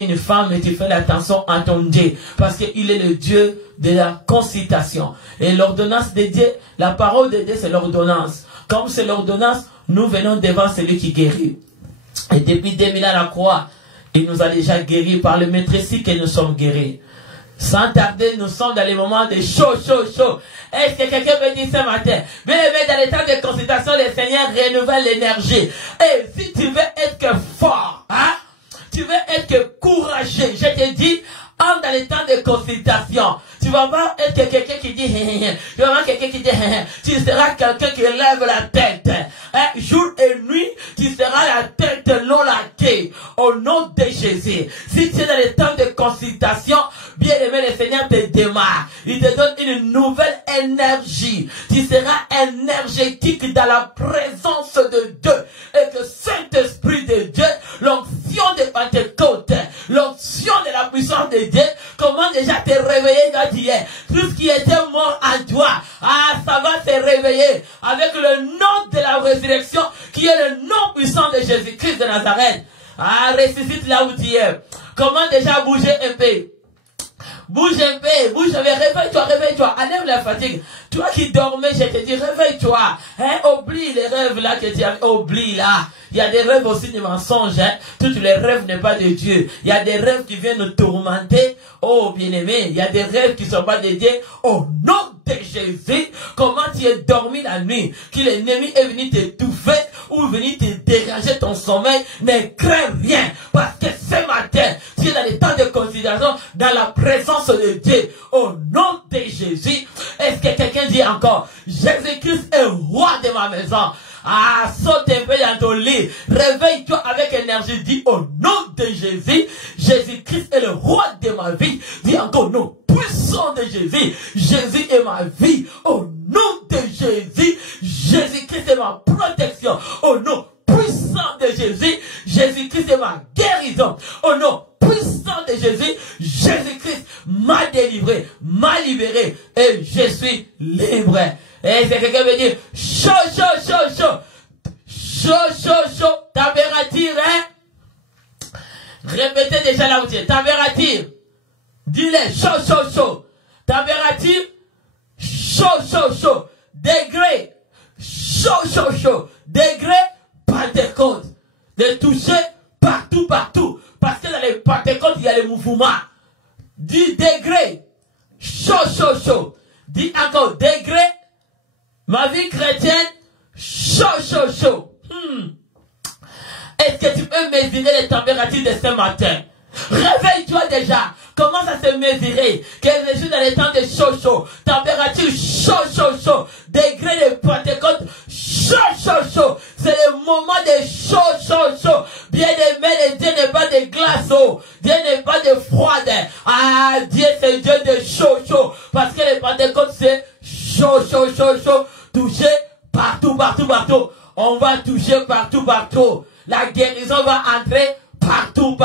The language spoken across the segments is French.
une femme et tu fais attention à ton Dieu. Parce qu'il est le Dieu de la consultation. Et l'ordonnance de Dieu, la parole de Dieu, c'est l'ordonnance. Comme c'est l'ordonnance, nous venons devant celui qui guérit. Et depuis 2000 ans à la croix, il nous a déjà guéris par le maître ici que nous sommes guéris. Sans tarder, nous sommes dans les moments de chaud. Est-ce que quelqu'un me dit ce matin, bien aimé, dans les temps de consultation, le Seigneur renouvelle l'énergie. Et si tu veux être fort, hein, tu veux être courageux, je te dis, entre dans les temps de consultation. Tu vas pas être quelqu'un qui dit, tu vas voir quelqu'un qui dit, tu seras quelqu'un qui lève la tête. Hein, jour et nuit, tu seras la tête non la queue. Au nom de Jésus. Si tu es dans les temps de consultation, bien aimé, le Seigneur te démarre. Il te donne une nouvelle énergie. Tu seras énergétique dans la présence de Dieu. Et que Saint-Esprit de Dieu, l'onction de Pentecôte, l'onction de la puissance de Dieu, comment déjà te réveiller quand tu es. Tout ce qui était mort en toi, ça va se réveiller avec le nom de la résurrection qui est le nom puissant de Jésus-Christ de Nazareth. Ressuscite là où tu es. Comment déjà bouger un peu? Bouge un peu, bouge un peu, réveille-toi, enlève la fatigue. Toi qui dormais, je te dis, réveille-toi. Hein, oublie les rêves là que tu as, oublie là. Il y a des rêves aussi de mensonges. Hein. Tous les rêves n'est pas de Dieu. Il y a des rêves qui viennent nous tourmenter. Oh, bien-aimé, il y a des rêves qui ne sont pas de Dieu. Au nom de Jésus, comment tu es dormi la nuit, que l'ennemi est venu t'étouffer ou venu te déranger ton sommeil, ne crains rien. Parce que ce matin, tu es dans les temps de considération, dans la présence de Dieu. Au nom de Jésus, est-ce que quelqu'un dit encore, Jésus-Christ est roi de ma maison? Saute un peu dans ton lit. Réveille-toi avec énergie. Dis au nom de Jésus, Jésus-Christ est le roi de ma vie. Dis encore au nom puissant de Jésus, Jésus est ma vie. Au nom de Jésus, Jésus-Christ est ma protection. Au nom puissant de Jésus, Jésus-Christ est ma guérison. Au nom puissant de Jésus, Jésus-Christ m'a délivré, m'a libéré et je suis libre. Et c'est quelqu'un veut dire chaud. Température, hein? Répétez déjà là où tu es. Température. Dis-le, chaud. Température, chaud. Degré, chaud. Degré, Pentecôte. De toucher partout. Parce que dans les Pentecôtes, il y a les mouvements. Dis degré, chaud. Dis encore degré, ma vie chrétienne, chaud. Est-ce que tu peux mesurer les températures de ce matin? Réveille-toi déjà. Commence à se mesurer. Quel est dans les temps de chaud. Température chaud. Degré de Pentecôte, chaud. C'est le moment de chaud. Bien aimé, le Dieu n'est pas de glace. Dieu n'est pas de froide. Dieu c'est Dieu de chaud. Parce que le Pentecôte c'est chaud. Toucher partout. On va toucher partout. La guérison va entrer partout,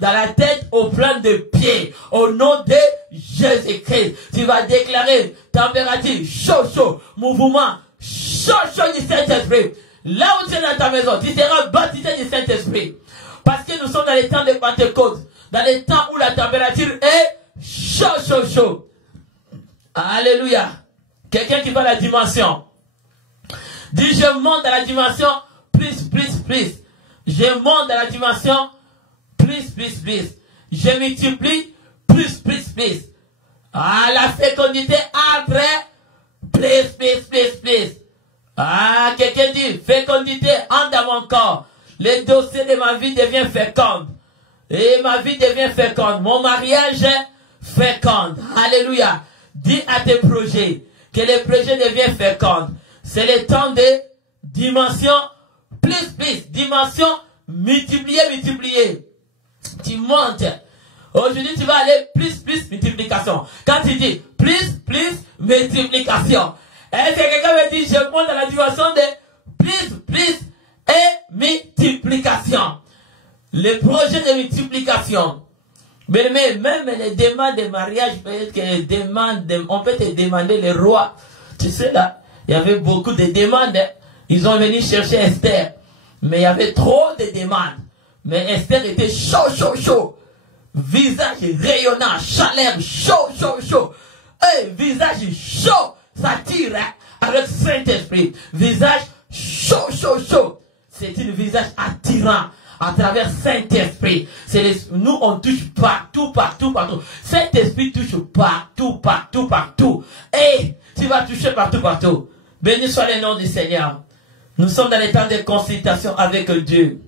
dans la tête, au plan de pied, au nom de Jésus-Christ. Tu vas déclarer température, chaud, mouvement, chaud du Saint-Esprit. Là où tu es dans ta maison, tu seras baptisé du Saint-Esprit. Parce que nous sommes dans les temps de Pentecôte, dans les temps où la température est chaud. Alléluia. Quelqu'un qui va à la dimension. Dis, je monte dans la dimension plus. Je monte dans la dimension plus. Je multiplie plus. La fécondité entre plus. Quelqu'un dit fécondité entre dans mon corps. Le dossier de ma vie devient féconde. Et ma vie devient féconde. Mon mariage est féconde. Alléluia. Dis à tes projets que les projets deviennent fécondes. C'est le temps de dimension plus. Dimension multiplier. Tu montes. Aujourd'hui, tu vas aller plus multiplication. Quand tu dis plus multiplication. Et c'est quelqu'un me dit, je monte dans la dimension de plus et multiplication. Le projet de multiplication. Mais même les demandes de mariage, peut-être que on peut te demander le roi. Tu sais là, il y avait beaucoup de demandes. Ils ont venu chercher Esther. Mais il y avait trop de demandes. Mais Esther était chaud. Visage rayonnant, chaleur, chaud. Visage chaud, ça tire avec Saint-Esprit. Visage chaud. C'est un visage attirant à travers Saint-Esprit. Nous, on touche partout. Saint-Esprit touche partout. Et tu vas toucher partout. Béni soit le nom du Seigneur. Nous sommes dans les temps de consultation avec Dieu.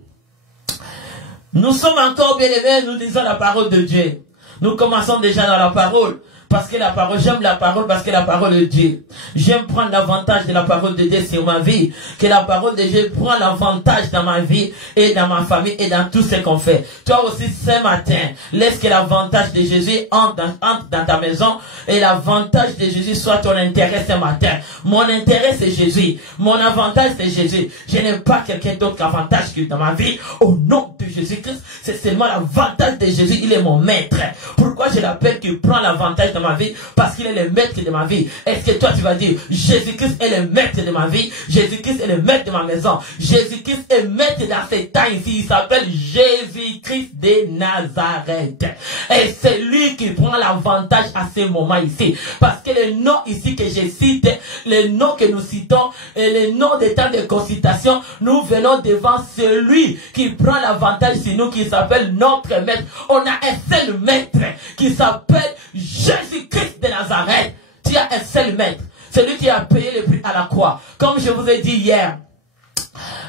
Nous sommes encore bien aimés, nous lisons la parole de Dieu. Nous commençons déjà dans la parole. Parce que la parole, j'aime la parole parce que la parole de Dieu. J'aime prendre l'avantage de la parole de Dieu sur ma vie. Que la parole de Dieu prend l'avantage dans ma vie et dans ma famille et dans tout ce qu'on fait. Toi aussi ce matin, laisse que l'avantage de Jésus entre dans ta maison et l'avantage de Jésus soit ton intérêt ce matin. Mon intérêt c'est Jésus. Mon avantage c'est Jésus. Je n'ai pas quelqu'un d'autre qu'avantage que dans ma vie. Au nom de Jésus-Christ, c'est seulement l'avantage de Jésus. Il est mon maître. Pourquoi je l'appelle qu'il prend l'avantage de ma vie? Parce qu'il est le maître de ma vie. Est-ce que toi tu vas dire Jésus-Christ est le maître de ma vie? Jésus-Christ est le maître de ma maison. Jésus-Christ est maître dans ces temps ici. Il s'appelle Jésus-Christ de Nazareth. Et c'est lui qui prend l'avantage à ce moment ici. Parce que le nom ici que je cite, le nom que nous citons et le nom des temps de consultation, nous venons devant celui qui prend l'avantage sur nous, qui s'appelle notre maître. On a un seul maître qui s'appelle Jésus-Christ de Nazareth. Tu as un seul maître. Celui qui a payé le prix à la croix. Comme je vous ai dit hier.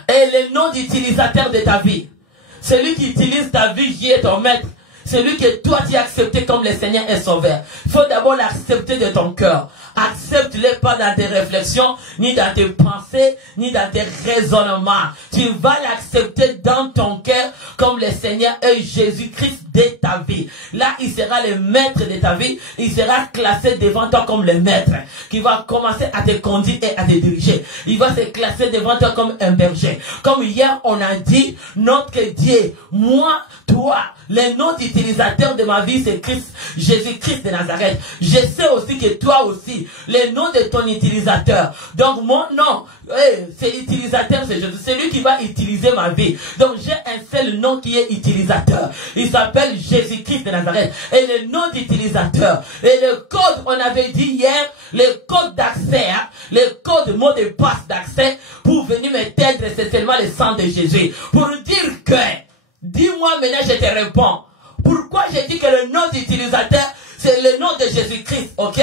Et le nom d'utilisateur de ta vie. Celui qui utilise ta vie, qui est ton maître. Celui que toi tu as accepté comme le Seigneur est sauveur. Il faut d'abord l'accepter de ton cœur. Accepte-le pas dans tes réflexions, ni dans tes pensées, ni dans tes raisonnements. Tu vas l'accepter dans ton cœur comme le Seigneur est Jésus-Christ de ta vie. Là, il sera le maître de ta vie. Il sera classé devant toi comme le maître qui va commencer à te conduire et à te diriger. Il va se classer devant toi comme un berger. Comme hier, on a dit, notre Dieu, moi, toi, le nom d'utilisateur de ma vie, c'est Christ, Jésus-Christ de Nazareth. Je sais aussi que toi aussi, le nom de ton utilisateur. Donc, mon nom, c'est l'utilisateur, c'est Jésus. C'est lui qui va utiliser ma vie. Donc, j'ai un seul nom qui est utilisateur. Il s'appelle Jésus-Christ de Nazareth. Et le nom d'utilisateur. Et le code, on avait dit hier, le code d'accès, hein, le code mot de passe d'accès pour venir m'éteindre, c'est seulement le sang de Jésus. Pour dire que, dis-moi maintenant, je te réponds. Pourquoi j'ai dit que le nom d'utilisateur, c'est le nom de Jésus-Christ, ok?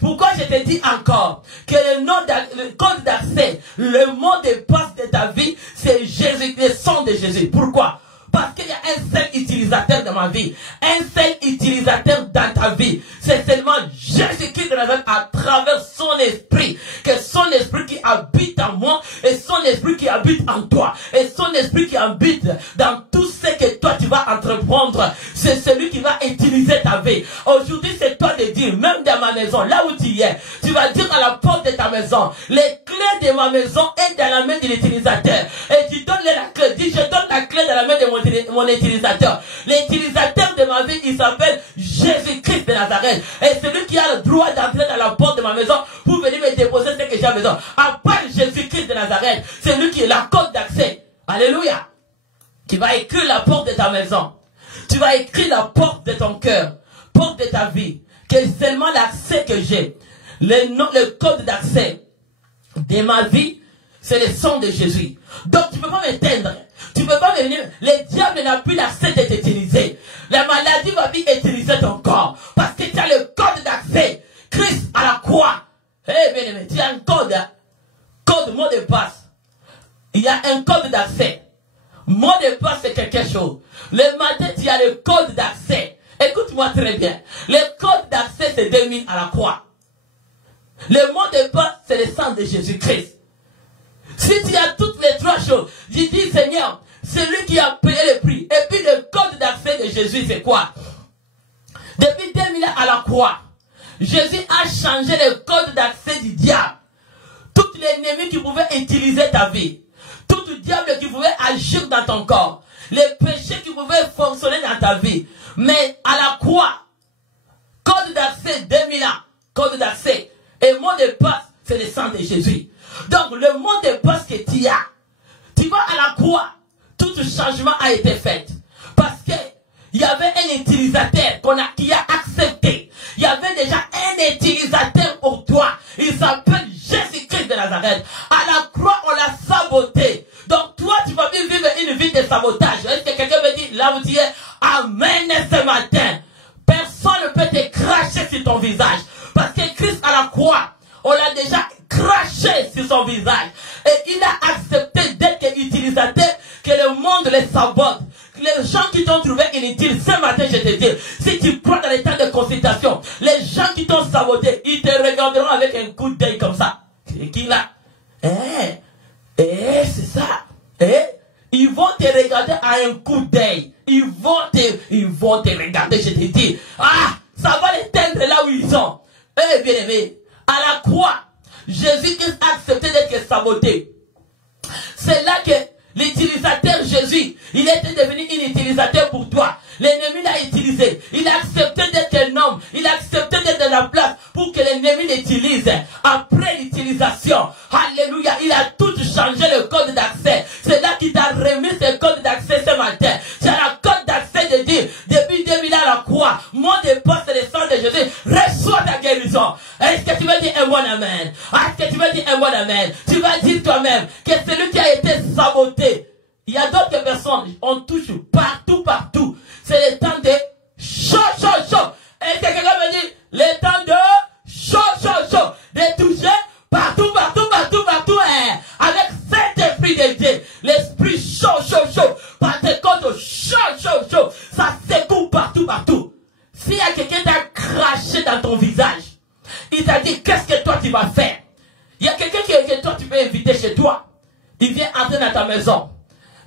Pourquoi je te dis encore que le code d'accès, le mot de passe de ta vie, c'est Jésus, le sang de Jésus. Pourquoi? Parce qu'il y a un seul utilisateur dans ma vie. Un seul utilisateur dans ta vie. C'est seulement Jésus-Christ de Nazareth à travers son esprit. Que son esprit qui habite en moi et son esprit qui habite en toi. Et son esprit qui habite dans tout ce que toi tu vas entreprendre. C'est celui qui va utiliser ta vie. Aujourd'hui c'est toi de dire, même dans ma maison, là où tu es, tu vas dire à la porte de ta maison, les clés de ma maison est dans la main de l'utilisateur. Et tu donnes la clé. Dis, je donne la clé dans la main de mon utilisateur. L'utilisateur de ma vie, il s'appelle Jésus-Christ de Nazareth. Et celui qui a le droit d'entrer dans la porte de ma maison pour venir me déposer ce que j'ai à la maison. À part Jésus-Christ de Nazareth, c'est lui qui est la code d'accès. Alléluia. Tu vas écrire la porte de ta maison. Tu vas écrire la porte de ton cœur. Porte de ta vie. Quel est seulement l'accès que j'ai. Le code d'accès de ma vie, c'est le sang de Jésus. Donc tu ne peux pas m'éteindre. Tu ne peux pas venir. Le diable n'a plus l'accès de t'utiliser. La maladie va venir utiliser ton corps. Parce que tu as le code d'accès. Christ à la croix. Eh bien aimé, tu as un code. Code, mot de passe. Il y a un code d'accès. Mot de passe, c'est quelque chose. Le matin, tu as le code d'accès. Écoute-moi très bien. Le code d'accès, c'est 2000 à la croix. Le mot de passe, c'est le sang de Jésus-Christ. Si tu as toutes les trois choses, je dis Seigneur, c'est lui qui a payé le prix. Et puis le code d'accès de Jésus, c'est quoi? Depuis 2000 ans à la croix, Jésus a changé le code d'accès du diable. Tout l'ennemi qui pouvait utiliser ta vie. Tout le diable qui pouvait agir dans ton corps. Les péchés qui pouvaient fonctionner dans ta vie. Mais à la croix, code d'accès 2000 ans. Code d'accès. Et mot de passe, c'est le sang de Jésus. Donc le mot de passe que tu as, tu vas à la croix, tout changement a été fait. Parce que il y avait un utilisateur qui a accepté. Il y avait déjà un utilisateur pour toi. Il s'appelle Jésus-Christ de Nazareth. À la croix, on l'a saboté. Donc toi, tu vas vivre une vie de sabotage. Est-ce que quelqu'un me dit, là où tu es, amen ce matin. Personne ne peut te cracher sur ton visage. Parce que Christ à la croix, on l'a déjà craché sur son visage. Et il a accepté d'être utilisateur que le monde les sabote. Les gens qui t'ont trouvé inutile, ce matin je te dis, si tu prends dans les temps de consultation, les gens qui t'ont saboté, ils te regarderont avec un coup d'œil comme ça. Qui là? C'est ça. Ils vont te regarder à un coup d'œil. Ils vont te regarder, je te dis. Ah, ça va les teindre là où ils sont. Bien aimé, à la croix, Jésus-Christ a accepté d'être saboté. C'est là que l'utilisateur Jésus, il était devenu un utilisateur pour toi. L'ennemi l'a utilisé. Il a accepté d'être un homme. Il a accepté d'être dans la place pour que l'ennemi l'utilise. Après l'utilisation, alléluia, il a tout changé le code d'accès. C'est là qu'il t'a remis ce code d'accès ce matin. C'est le code d'accès de dire, depuis 2000 ans à la croix, mon départ c'est le sang de Jésus. Reçois ta guérison. Est-ce que tu vas dire un bon amen? Est-ce que tu vas dire un bon amen? Tu vas dire toi-même que celui qui a été saboté. Il y a d'autres personnes, on touche partout. C'est le temps de chaud. Est-ce que quelqu'un me dit, le temps de chaud, de toucher partout, avec cet esprit de Dieu, l'esprit chaud, Pentecôte chaud, ça secoue partout. S'il y a quelqu'un qui t'a craché dans ton visage, il t'a dit, qu'est-ce que toi tu vas faire? Il y a quelqu'un que toi tu peux inviter chez toi, il vient entrer dans ta maison,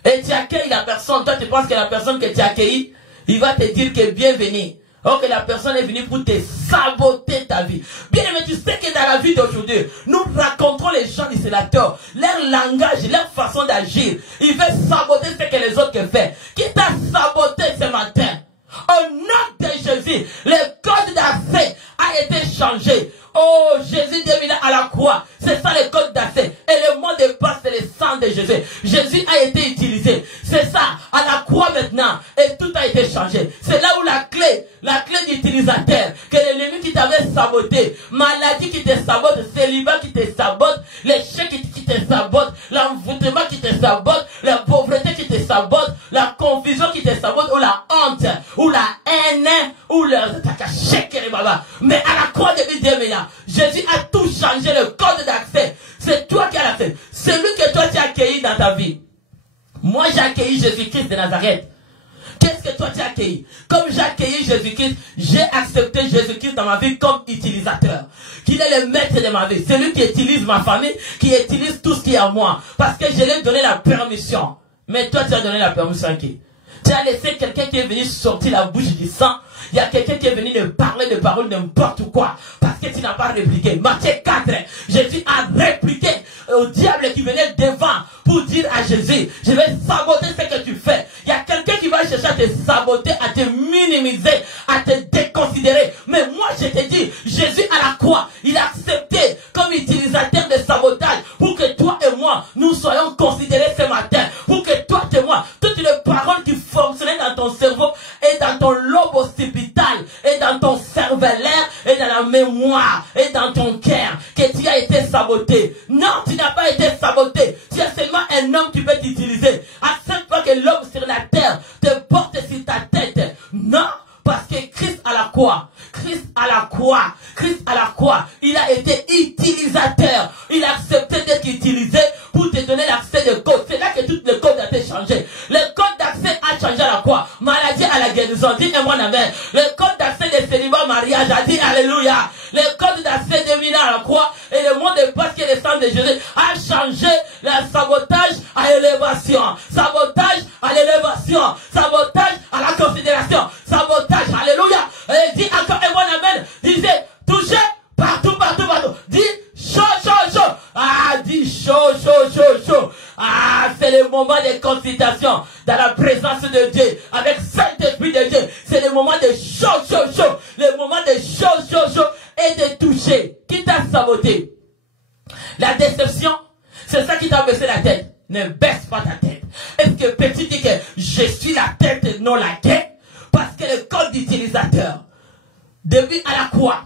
et tu accueilles la personne, toi tu penses que la personne que tu as accueillie, il va te dire que bienvenue. Or que la personne est venue pour te saboter ta vie. Bien aimé, tu sais que dans la vie d'aujourd'hui, nous racontons les gens isolateurs, leur langage, leur façon d'agir. Il veut saboter ce que les autres font. Qui t'a saboté ce matin? Au nom de Jésus, le code d'accès a été changé. Oh, Jésus 2000 à la croix, c'est ça le code d'accès. Et le mot de passe, c'est le sang de Jésus. Jésus a été utilisé. C'est ça, à la croix maintenant. Et tout a été changé. C'est là où la clé d'utilisateur, que l'ennemi qui t'avait saboté, maladie qui te sabote, célibat qui te sabote, l'échec qui te sabote, l'envoûtement qui te sabote, la pauvreté qui te sabote, la confusion qui te sabote, ou la honte, ou la haine, ou le mais à la croix de 2000 ans, Jésus a tout changé, le code d'accès. C'est toi qui as l'accès. Celui que toi tu as accueilli dans ta vie. Moi j'ai accueilli Jésus-Christ de Nazareth. Qu'est-ce que toi tu as accueilli? Comme j'ai accueilli Jésus-Christ, j'ai accepté Jésus-Christ dans ma vie comme utilisateur. Qu'il est le maître de ma vie. Celui qui utilise ma famille, qui utilise tout ce qui est à moi. Parce que je lui ai donné la permission. Mais toi tu as donné la permission à qui? Tu as laissé quelqu'un qui est venu sortir la bouche du sang. Il y a quelqu'un qui est venu de parler de paroles n'importe quoi. Parce que tu n'as pas répliqué. Matthieu 4, Jésus a répliqué au diable qui venait devant pour dire à Jésus, je vais saboter ce que tu fais. Il y a quelqu'un qui va chercher à te saboter, à te minimiser, à te déconsidérer. Mais moi je te dis, Jésus à la croix, il a accepté comme utilisateur de sabotage pour que toi et moi, nous soyons considérés ce matin. Pour que toi et moi, toutes les paroles qui fonctionnaient dans ton cerveau et dans ton lobe occipital et dans ton cervellaire et dans la mémoire et dans ton cœur, que tu as été saboté. Non, tu n'as pas été saboté. Tu es seulement un homme qui peut t'utiliser. À chaque fois que l'homme sur la terre te porte sur ta tête. Non, parce que Christ à la croix, il a été utilisateur. Il a accepté d'être utilisé pour te donner l'accès de code. C'est là que tout le code a été changé. Le code d'accès a changé à la croix. Maladie à la guérison. Dis un bon amen. Le code d'accès de célibat mariage a dit alléluia. Le code d'accès de mina à la croix et le mot de passe que le sang de Jésus a changé le sabotage à l'élévation. Sabotage à l'élévation. Sabotage à la considération. Sabotage, alléluia. Et dis encore un bon amen. Disez, touchez partout. Dis chaud. Ah, dis chaud. Ah, c'est le moment de consultation dans la présence de Dieu, avec Saint-Esprit de Dieu. C'est le moment de chaud. Le moment de chaud et de toucher. Qui t'a saboté? La déception, c'est ça qui t'a baissé la tête. Ne baisse pas ta tête. Est-ce que petit code d'utilisateur. Depuis à la croix,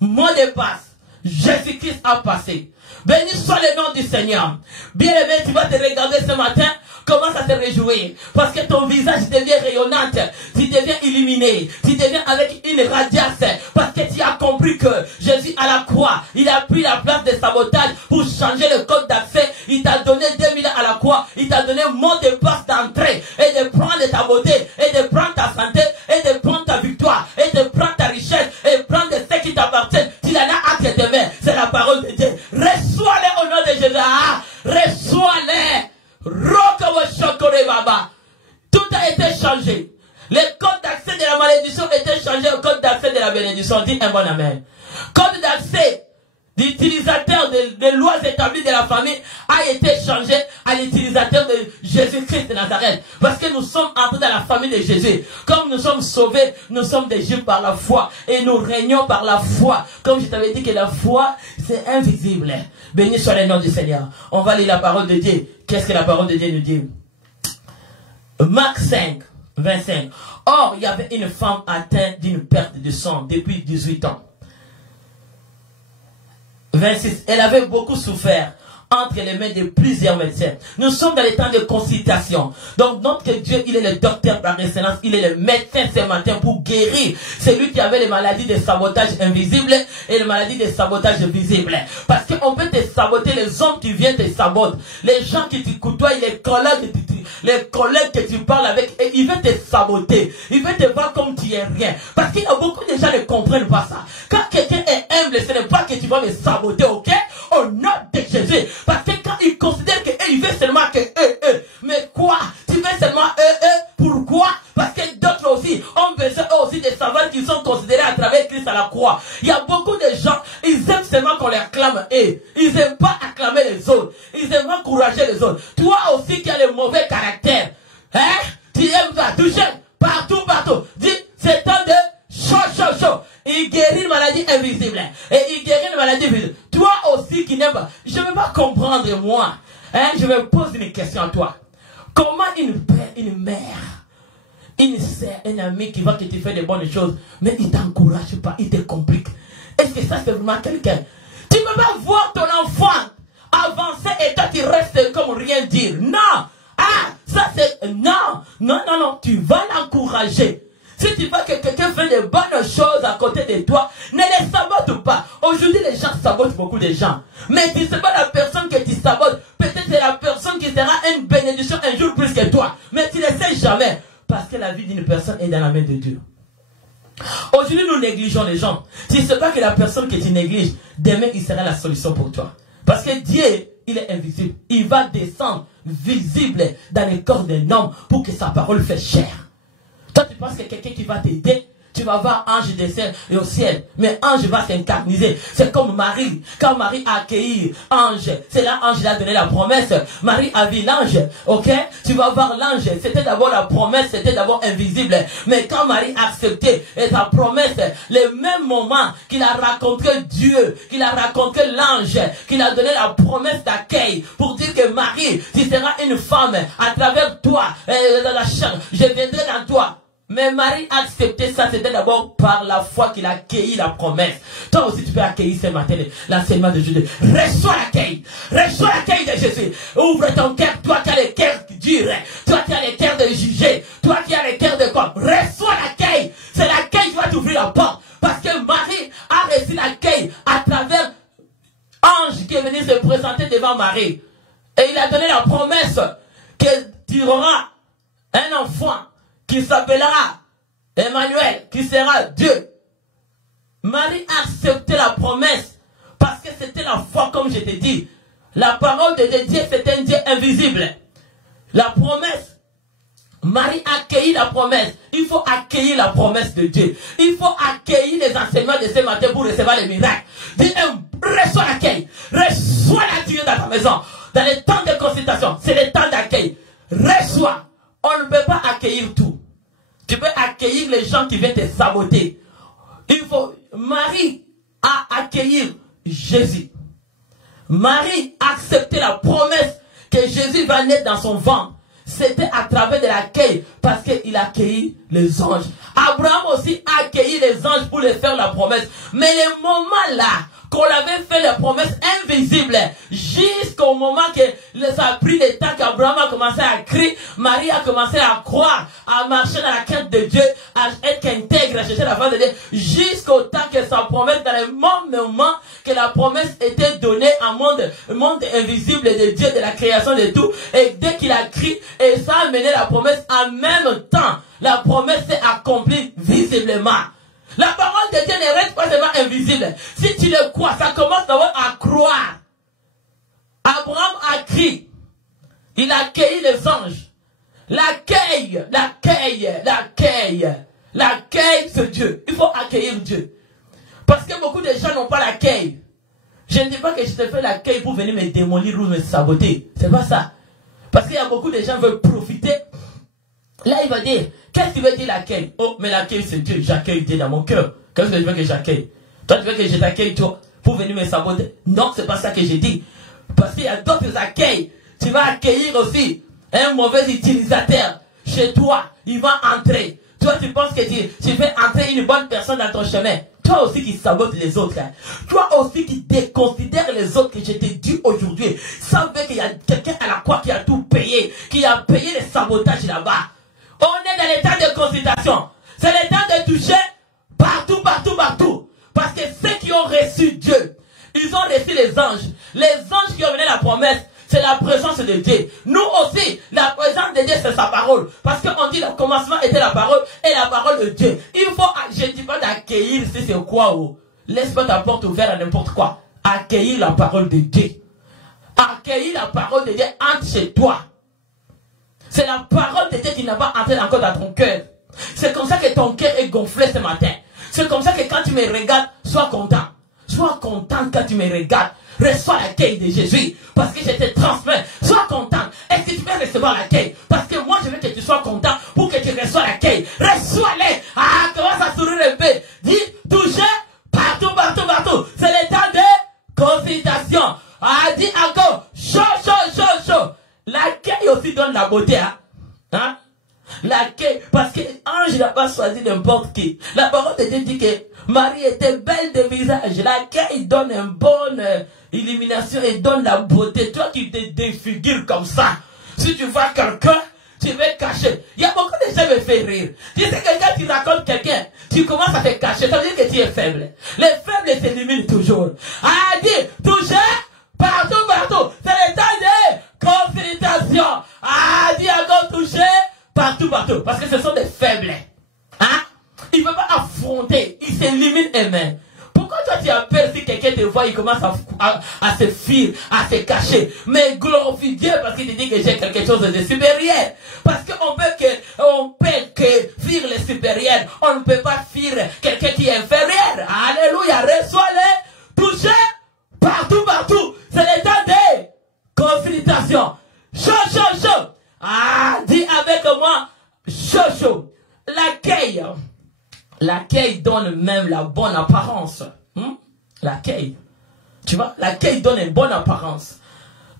mot de passe, Jésus-Christ a passé. Béni soit le nom du Seigneur. Bien-aimé, tu vas te regarder ce matin, commence à te réjouir. Parce que ton visage devient rayonnant, tu deviens illuminé, tu deviens avec une radiance. Parce que tu as compris que Jésus à la croix, il a pris la place de sabotage pour changer le code d'accès. Il t'a donné 2000 ans à la croix, il t'a donné un mot de passe d'entrée et de prendre ta beauté, et de prendre ta santé, et de prendre ta victoire, et de prendre ta richesse, et de prendre ce qui t'appartient. Tu en as acte demain, c'est la parole de Dieu. Reçois-les au nom de Jésus. Reçois-les. Tout a été changé. Le code d'accès de la malédiction était changé au code d'accès de la bénédiction. Dis un bon amen. Code d'accès d'utilisateur des lois établies de la famille a été changé à l'utilisateur de Jésus-Christ de Nazareth. Parce que nous sommes entrés dans la famille de Jésus. Comme nous sommes sauvés, nous sommes des Juifs par la foi. Et nous régnons par la foi. Comme je t'avais dit que la foi, c'est invisible. Béni soit le nom du Seigneur. On va lire la parole de Dieu. Qu'est-ce que la parole de Dieu nous dit? Marc 5, 25. Or, il y avait une femme atteinte d'une perte de sang depuis 18 ans. 26. Elle avait beaucoup souffert entre les mains de plusieurs médecins. Nous sommes dans les temps de consultation. Donc, notre Dieu, il est le docteur par excellence. Il est le médecin ce matin pour guérir celui qui avait les maladies de sabotage invisibles et les maladies de sabotage visibles. Parce qu'on peut te saboter, les hommes qui viennent te sabotent, les gens qui te côtoient, les collègues que tu parles avec, et ils veulent te saboter. Ils veulent te voir comme tu es rien. Parce qu'il y a beaucoup de gens qui ne comprennent pas ça. Quand quelqu'un est humble, ce n'est pas que tu vas me saboter, ok? Au nom de Jésus. Parce que quand ils considèrent qu'ils veulent seulement que eux. Mais quoi? Tu veux seulement eux? Pourquoi? Parce que d'autres aussi ont besoin eux aussi de savoir qu'ils sont considérés à travers Christ à la croix. Il y a beaucoup de gens, ils aiment seulement qu'on les acclame eux. Ils n'aiment pas acclamer les autres. Ils aiment encourager les autres. Toi aussi qui as le mauvais caractère, hein? Tu aimes ça, toucher partout. Dis, c'est temps de chaud. Il guérit une maladie invisible. Et il guérit une maladie visible. Toi aussi qui n'aime pas. Je ne veux pas comprendre moi. Hein? Je vais poser une question à toi. Comment une mère, une sœur, un ami qui voit que tu fais de bonnes choses, mais il ne t'encourage pas, il te complique. Est-ce que ça c'est vraiment quelqu'un? Tu ne peux pas voir ton enfant avancer et toi tu restes comme rien dire. Non. Ça c'est... Non. Tu vas l'encourager. Si tu vois que quelqu'un fait de bonnes choses à côté de toi, ne les sabote pas. Aujourd'hui, les gens sabotent beaucoup de gens. Mais tu ne sais pas la personne que tu sabotes. Peut-être c'est la personne qui sera une bénédiction un jour plus que toi. Mais tu ne sais jamais. Parce que la vie d'une personne est dans la main de Dieu. Aujourd'hui, nous négligeons les gens. Tu ne sais pas que la personne que tu négliges, demain, il sera la solution pour toi. Parce que Dieu, il est invisible. Il va descendre visible dans le corps d'un homme pour que sa parole fasse chair. Toi, tu penses que quelqu'un qui va t'aider, tu vas voir ange descendre au ciel. Mais ange va s'incarniser. C'est comme Marie. Quand Marie a accueilli ange, c'est là ange lui a donné la promesse. Marie a vu l'ange. Ok? Tu vas voir l'ange. C'était d'abord la promesse, c'était d'abord invisible. Mais quand Marie a accepté sa promesse, le même moment qu'il a rencontré Dieu, qu'il a rencontré l'ange, qu'il a donné la promesse d'accueil pour dire que Marie, tu seras une femme à travers toi, dans la chair, je viendrai dans toi. Mais Marie a accepté ça, c'était d'abord par la foi qu'il a accueilli la promesse. Toi aussi tu peux accueillir ce matin l'enseignement de Jésus. Reçois l'accueil de Jésus. Ouvre ton cœur, toi qui as le cœur dur, toi qui as le cœur de juger, toi qui as le cœur de quoi. Reçois l'accueil. C'est l'accueil qui va t'ouvrir la porte. Parce que Marie a reçu l'accueil à travers ange qui est venu se présenter devant Marie. Et il a donné la promesse que tu auras un enfant qui s'appellera Emmanuel, qui sera Dieu. Marie a accepté la promesse parce que c'était la foi, comme je t'ai dit. La parole de Dieu, c'est un Dieu invisible. La promesse, Marie a accueilli la promesse. Il faut accueillir la promesse de Dieu. Il faut accueillir les enseignements de ce matin pour recevoir les miracles. Dis, reçois l'accueil. Reçois la Dieu dans ta maison. Dans les temps de consultation, c'est le temps d'accueil. Reçois. On ne peut pas accueillir tout. Tu peux accueillir les gens qui viennent te saboter. Marie a accueilli Jésus. Marie a accepté la promesse que Jésus va naître dans son ventre. c'était à travers de l'accueil, parce qu'il a accueilli les anges. Abraham aussi a accueilli les anges pour les faire la promesse. Mais le moment là, qu'on avait fait la promesse invisible, jusqu'au moment que ça a pris le temps qu'Abraham a commencé à crier, Marie a commencé à croire, à marcher dans la quête de Dieu, à être intègre, à chercher la face de Dieu, jusqu'au temps que sa promesse, dans le moment que la promesse était donnée à un monde invisible de Dieu, de la création de tout, et dès qu'il a crié, et ça a mené la promesse en même temps, la promesse s'est accomplie visiblement. La parole de Dieu ne reste pas seulement invisible. Si tu le crois, ça commence d'abord à croire. Abraham a crié. Il a accueilli les anges. L'accueil, c'est Dieu. Il faut accueillir Dieu. Parce que beaucoup de gens n'ont pas l'accueil. Je ne dis pas que je te fais l'accueil pour venir me démolir ou me saboter. C'est pas ça. Parce qu'il y a beaucoup de gens qui veulent profiter. Là, il va dire, qu'est-ce qu'il veut dire l'accueil? Oh, mais l'accueil, c'est Dieu. J'accueille Dieu dans mon cœur. Qu'est-ce que je veux que j'accueille? Toi, tu veux que je t'accueille, toi, pour venir me saboter? Non, c'est pas ça que j'ai dit. Parce qu'il y a d'autres accueils. Tu vas accueillir aussi un mauvais utilisateur chez toi. Il va entrer. Toi, tu penses que tu fais entrer une bonne personne dans ton chemin. Toi aussi qui sabote les autres. Hein. Toi aussi qui déconsidère les autres que je t'ai dit aujourd'hui. Ça veut qu'il y a quelqu'un à la croix qui a tout payé. Qui a payé les sabotages là-bas. On est dans l'état de consultation. C'est le temps de toucher partout. Parce que ceux qui ont reçu Dieu, ils ont reçu les anges. Les anges qui ont mené la promesse, c'est la présence de Dieu. Nous aussi, la présence de Dieu, c'est sa parole. Parce qu'on dit le commencement était la parole et la parole de Dieu. Il faut, je ne dis pas d'accueillir, si c'est quoi. Laisse pas ta porte ouverte à n'importe quoi. Accueillir la parole de Dieu. Accueillir la parole de Dieu entre chez toi. C'est la parole de Dieu qui n'a pas entré encore dans ton cœur. C'est comme ça que ton cœur est gonflé ce matin. C'est comme ça que quand tu me regardes, sois content. Sois content quand tu me regardes. Reçois l'accueil de Jésus. Parce que je te transmets. Sois content. Est-ce que tu peux recevoir l'accueil? Parce que moi, je veux que tu sois content pour que tu reçois l'accueil. Reçois-les. Ah, commence à sourire un peu. Dis, touchez partout. C'est le temps de consultation. Ah, dis encore, chaud. L'accueil aussi donne la beauté, hein? L'accueil, parce que l'ange n'a pas choisi n'importe qui. La parole de Dieu dit que Marie était belle de visage. L'accueil donne une bonne illumination et donne la beauté. Toi qui te défigures comme ça, si tu vois quelqu'un, tu veux cacher. Il y a beaucoup de gens qui me font rire. Tu sais que quand tu racontes quelqu'un, tu commences à te cacher. Ça veut dire que tu es faible. Les faibles s'éliminent toujours. Ah, dis, touchez partout. C'est le temps de consultation. Ah, dis encore toucher partout. Parce que ce sont des faibles. Hein? Ils ne peuvent pas affronter. Ils s'éliminent eux-mêmes. Pourquoi toi tu as peur si quelqu'un te voit, il commence à se fuir, à se cacher? Mais glorifie Dieu parce qu'il te dit que j'ai quelque chose de supérieur. Parce qu'on peut que fuir les supérieurs. On ne peut pas fuir quelqu'un qui est inférieur. Alléluia. Reçois-les. Touchez partout. C'est le temps de consultation. Chaud. Ah, dis avec moi, chaud. L'accueil donne même la bonne apparence. L'accueil. Tu vois, l'accueil donne une bonne apparence.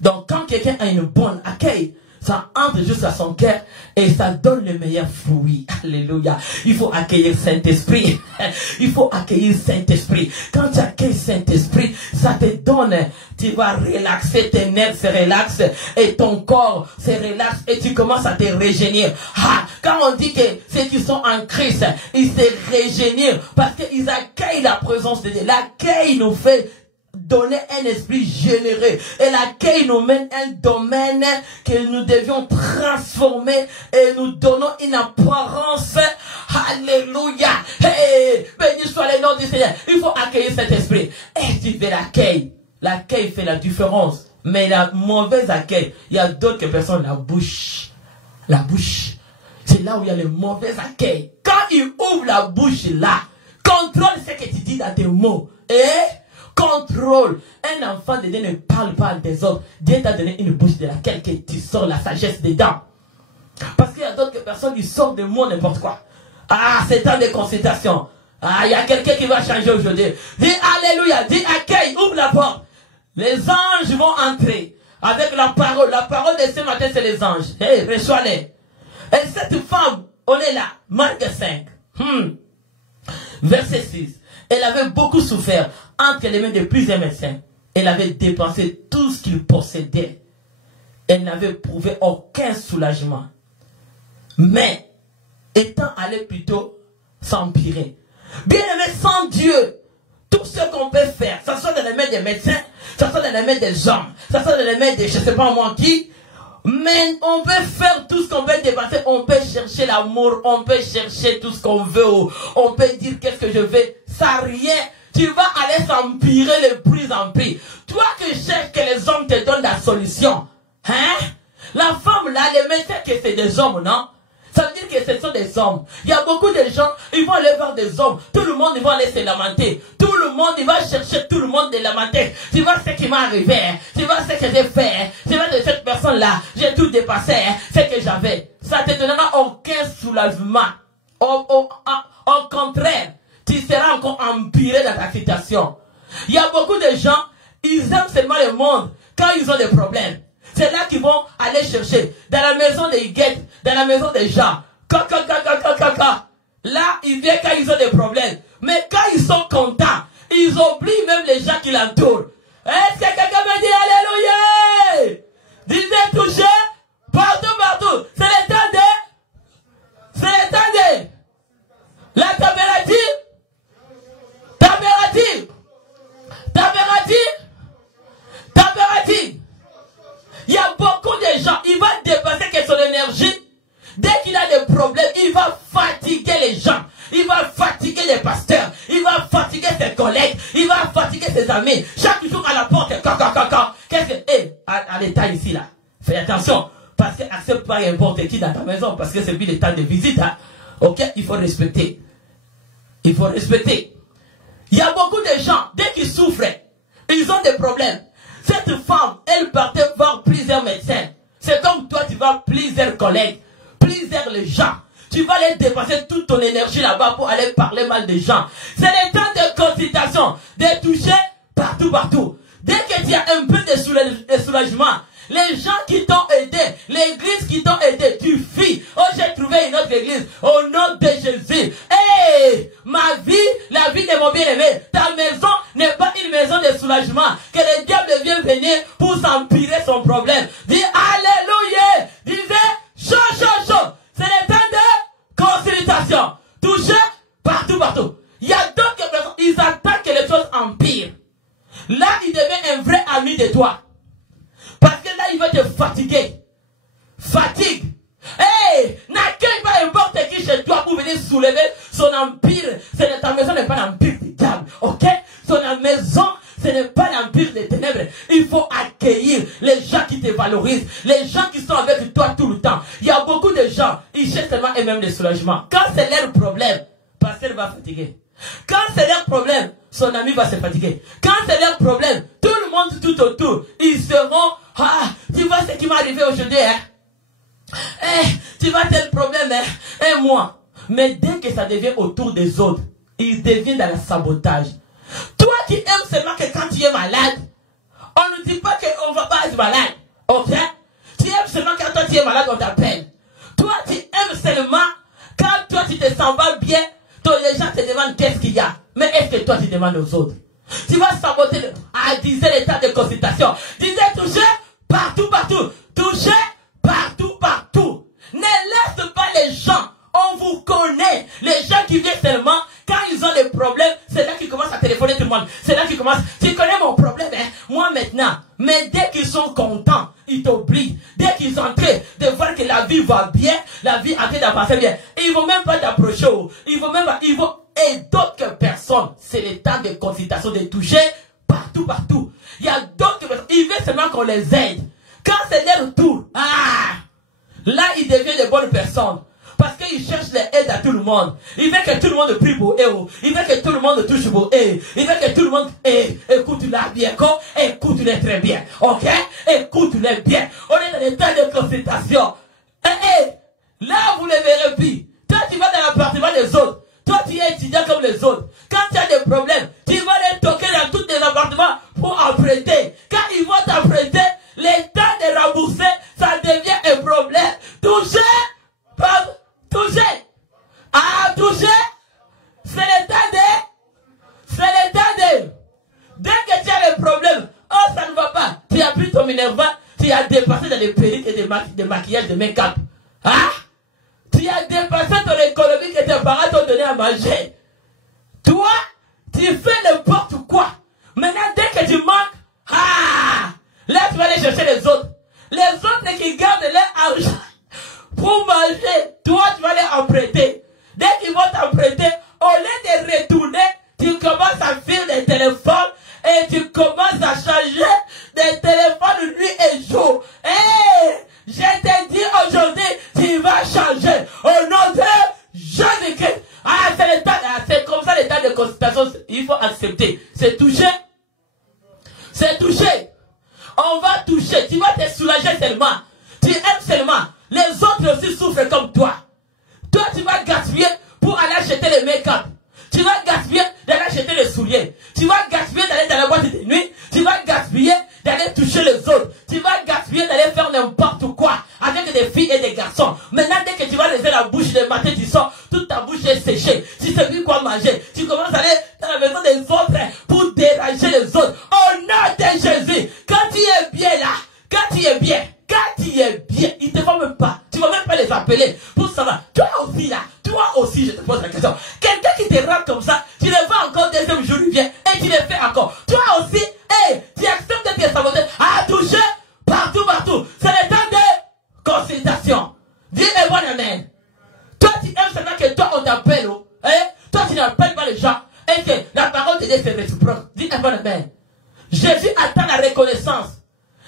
Donc, quand quelqu'un a une bonne accueil, ça entre juste à son cœur et ça donne le meilleur fruit. Alléluia. Il faut accueillir Saint-Esprit. Il faut accueillir Saint-Esprit. Quand tu accueilles Saint-Esprit, ça te donne, tu vas relaxer, tes nerfs se relaxent et ton corps se relaxe et tu commences à te régénérer. Quand on dit que ceux qui sont en Christ, ils se régénèrent parce qu'ils accueillent la présence de Dieu. L'accueil nous fait donner un esprit généreux. Et l'accueil nous mène un domaine que nous devions transformer et nous donnons une apparence. Alléluia. Hey, béni soit le nom du Seigneur. Il faut accueillir cet esprit. Et tu fais l'accueil. L'accueil fait la différence. Mais la mauvaise accueil, il y a d'autres personnes, la bouche. C'est là où il y a le mauvais accueil. Quand il ouvre la bouche là, contrôle ce que tu dis dans tes mots. Et contrôle. Un enfant de Dieu ne parle pas des autres. Dieu t'a donné une bouche de laquelle tu sors la sagesse dedans. Parce qu'il y a d'autres personnes qui sortent de mots n'importe quoi. Ah, c'est temps de consultation. Ah, il y a quelqu'un qui va changer aujourd'hui. Dis Alléluia, dis accueil, ouvre la porte. Les anges vont entrer. avec la parole. La parole de ce matin, c'est les anges. Hey, reçois-les. Et cette femme, on est là, Marc 5. Verset 6. Elle avait beaucoup souffert entre les mains de plusieurs médecins. Elle avait dépensé tout ce qu'il possédait. Elle n'avait éprouvé aucun soulagement. Mais, étant allée plutôt s'empirer. Bien aimé, sans Dieu, tout ce qu'on peut faire, ça soit dans les mains des médecins, ça soit dans les mains des hommes, ça soit dans les mains des je ne sais pas moi qui, mais on peut faire tout ce qu'on peut dépenser, on peut chercher l'amour, on peut chercher tout ce qu'on veut, on peut dire qu'est-ce que je veux, ça rien. Tu vas aller s'empirer le plus en pire. Toi qui cherches que les hommes te donnent la solution, hein? La femme là, les médecins que c'est des hommes, non? Ça veut dire que ce sont des hommes. Il y a beaucoup de gens, ils vont aller voir des hommes. Tout le monde, ils vont aller se lamenter. Tout le monde, il va chercher tout le monde de lamenter. Tu vois ce qui m'est arrivé. Tu vois ce que j'ai fait. Tu vois de cette personne-là. J'ai tout dépassé. Ce que j'avais. Ça ne te donnera aucun soulagement. Au contraire, tu seras encore empiré dans ta situation. Il y a beaucoup de gens, ils aiment seulement le monde quand ils ont des problèmes. C'est là qu'ils vont aller chercher. Dans la maison des guettes, dans la maison des gens. Là, ils viennent quand ils ont des problèmes. Mais quand ils sont contents, ils oublient même les gens qui l'entourent. Est-ce que quelqu'un me dit Alléluia? Disait toucher, partout, partout. C'est le temps de... C'est le temps de... La température. Il y a beaucoup de gens, il va dépasser que son énergie. Dès qu'il a des problèmes, il va fatiguer les gens. Il va fatiguer les pasteurs. Il va fatiguer ses collègues. Il va fatiguer ses amis. Chaque jour à la porte, qu'est-ce que... à l'état ici là. Fais attention. Parce que accepte pas n'importe qui dans ta maison. Parce que c'est plus le temps de visite. Hein. Ok, il faut respecter. Il faut respecter. Il y a beaucoup de gens, dès qu'ils souffrent, ils ont des problèmes. Cette femme, elle partait voir plusieurs médecins. C'est comme toi, tu vas plusieurs collègues, plusieurs les gens. Tu vas aller dépenser toute ton énergie là-bas pour aller parler mal des gens. C'est le temps de consultation, de toucher partout, partout. Dès que tu as un peu de soulagement, les gens qui t'ont aidé, l'église qui t'ont aidé, tu fuis. Oh, j'ai trouvé une autre église. Au nom de Jésus. Hey, ma vie, la vie de mon bien-aimé. Ta maison n'est pas une maison de soulagement. Que le diable vienne venir pour s'empirer son problème. Dis Alléluia. Disais, chaud. C'est le temps de consultation. Toucher partout, partout. Il y a d'autres personnes, ils attendent que les choses empirent. Là, il devient un vrai ami de toi. Parce que là, il va te fatiguer. Fatigue. Hey, n'accueille pas n'importe qui chez toi pour venir soulever son empire. Ta maison n'est pas l'empire du diable. Ok? Son maison, ce n'est pas l'empire des ténèbres. Il faut accueillir les gens qui te valorisent. Les gens qui sont avec toi tout le temps. Il y a beaucoup de gens, ils cherchent seulement eux-mêmes le soulagement. Quand c'est leur problème, pasteur va fatiguer. Quand c'est leur problème, son ami va se fatiguer. Quand c'est leur problème, tout le monde tout autour, ils seront, tu vois ce qui m'est arrivé aujourd'hui, hein? Tu vois tel problème, hein? Et moi. Mais dès que ça devient autour des autres, ils deviennent dans le sabotage. Toi qui aimes seulement que quand tu es malade, on ne dit pas qu'on ne va pas être malade. Ok? Tu aimes seulement quand toi tu es malade, on t'appelle. Toi tu aimes seulement quand toi tu te sens pas bien. Les gens te demandent qu'est-ce qu'il y a. Mais est-ce que toi tu demandes aux autres? Tu vas saboter disait l'état de consultation. Disait toucher partout, partout. Toucher partout, partout. Ne laisse pas les gens. On vous connaît. Les gens qui viennent seulement, quand ils ont des problèmes, c'est là qu'ils commencent à téléphoner tout le monde. C'est là qu'ils commencent. Tu connais mon problème, hein? Moi maintenant. Mais dès qu'ils sont contents, ils t'oublient. Dès qu'ils sont en train de voir que la vie va bien, la vie est en train d'avancer bien, ils ne vont même pas t'approcher. Ils vont même pas, et d'autres personnes, c'est le temps de consultation, de toucher partout, partout. Il y a d'autres personnes, ils veulent seulement qu'on les aide. Quand c'est leur tour, là ils deviennent de bonnes personnes. Parce qu'ils cherchent l'aide à tout le monde. Ils veulent que tout le monde prie pour eux. Ils veulent que tout le monde touche pour eux. Ils veulent que tout le monde écoute-la bien. Écoute-les très bien. Ok? Écoute-les bien. On est dans l'état de consultation. Là, vous ne les verrez plus. Toi, tu vas dans l'appartement des autres. Toi, tu es étudiant comme les autres. Quand tu as des problèmes, tu vas les toquer dans tous les appartements pour apprêter. Quand ils vont t'apprêter, les temps des perruques et des maquillages, de make-up. Hein? Tu as dépassé ton économie que tes parents t'ont donné à manger. Toi, tu fais n'importe quoi. Maintenant, dès que tu manques, là tu vas aller chercher les autres. Les autres qui gardent leur argent pour manger, toi tu vas aller emprunter. Dès qu'ils vont t'emprunter, au lieu de retourner, tu commences à faire des téléphones et tu commences à changer des téléphones nuit et jour. Je te dis aujourd'hui, tu vas changer au nom de Jésus-Christ. C'est comme ça l'état de consultation, il faut accepter. C'est touché. C'est touché. On va toucher. Tu vas te soulager seulement. Tu aimes seulement. Les autres aussi souffrent comme toi. Toi, tu vas gaspiller pour aller acheter les make-up. Tu vas gaspiller d'aller acheter les souliers. Tu vas gaspiller d'aller dans la boîte de nuit. Tu vas gaspiller d'aller toucher les autres. Tu vas gaspiller d'aller faire n'importe quoi avec des filles et des garçons. Maintenant, dès que tu vas lever la bouche le matin, tu sors, toute ta bouche est séchée. Tu sais plus quoi manger. Tu commences à aller dans la maison des autres pour déranger les autres. Au nom de Jésus, quand tu es bien là, quand tu es bien, ils ne te vont même pas. Tu ne vas même pas les appeler pour savoir. Toi aussi, je te pose la question. Quelqu'un qui te rend comme ça, tu le vois encore deuxième jour, il vient et tu le fais encore. Toi aussi, tu acceptes de te saboter à toucher partout. C'est le temps de consultation. Dis un bon amen. Toi, tu aimes seulement que toi, on t'appelle. Toi, tu n'appelles pas les gens. Et que la parole de Dieu c'est réciproque. Dis un bon amen. Jésus attend la reconnaissance.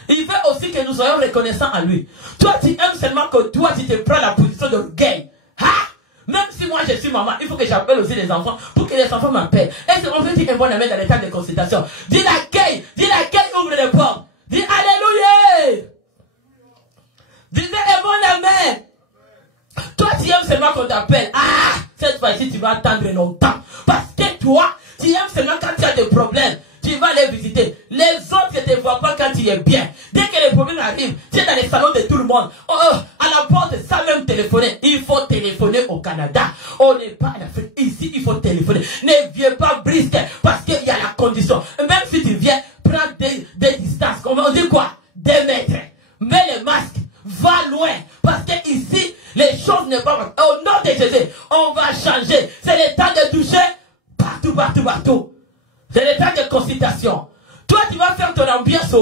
Il veut aussi que nous soyons reconnaissants à lui. Toi, tu aimes seulement que toi, tu te prends la position de l'orgueil. Même si moi, je suis maman, il faut que j'appelle aussi les enfants pour que les enfants m'appellent. Et c'est on peut dire un bon amen dans l'état de consultation. Dis l'accueil ouvre les portes. Dis Alléluia. Dis un bon amen. Toi, tu aimes seulement qu'on t'appelle. Cette fois-ci, tu vas attendre longtemps. Parce que toi, tu aimes seulement quand tu as des problèmes. Tu vas les visiter. Les autres ne te voient pas quand tu es bien. Dès que les problèmes arrivent, tu es dans les salons de tout le monde. À la porte, sans même téléphoner. Il faut téléphoner au Canada. On n'est pas en Afrique. Ici, il faut téléphoner. Ne viens pas brisque parce qu'il y a la condition. Même si tu viens, prends des distances. On dit quoi? 2 mètres. Mets le masque. Va loin. Parce que ici, les choses ne vont pas. Au nom de Jésus, on va changer. C'est le temps de toucher partout. C'est le temps de consultation. Toi, tu vas faire ton ambiance.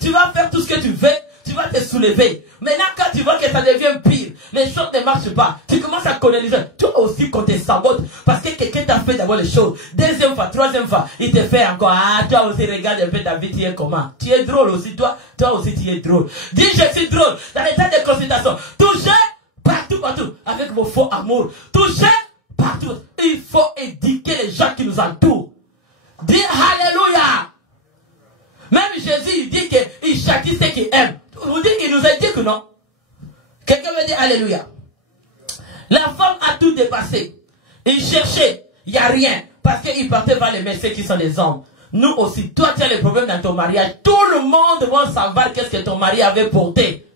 Tu vas faire tout ce que tu veux. Tu vas te soulever. Maintenant, quand tu vois que ça devient pire, les choses ne marchent pas. Tu commences à connaître les gens. Toi aussi, qu'on te sabote. Parce que quelqu'un t'a fait d'abord les choses. Deuxième fois, troisième fois, il te fait encore. Toi aussi, regarde un peu ta vie, tu es comment? Tu es drôle aussi, toi aussi, tu es drôle. Dis, je suis drôle. Dans l'état de consultation. Touchez partout. Avec vos faux amours. Touchez partout. Il faut éduquer les gens qui nous entourent. Dis Alléluia. Même Jésus il dit qu'il châtie ceux qui aiment. Vous dites qu'il nous a dit que non. Quelqu'un veut dire Alléluia. La femme a tout dépassé. Il cherchait. Il n'y a rien. Parce qu'il partait vers les messieurs qui sont les hommes. Nous aussi. Toi tu as les problèmes dans ton mariage. Tout le monde va savoir qu'est-ce que ton mari avait porté.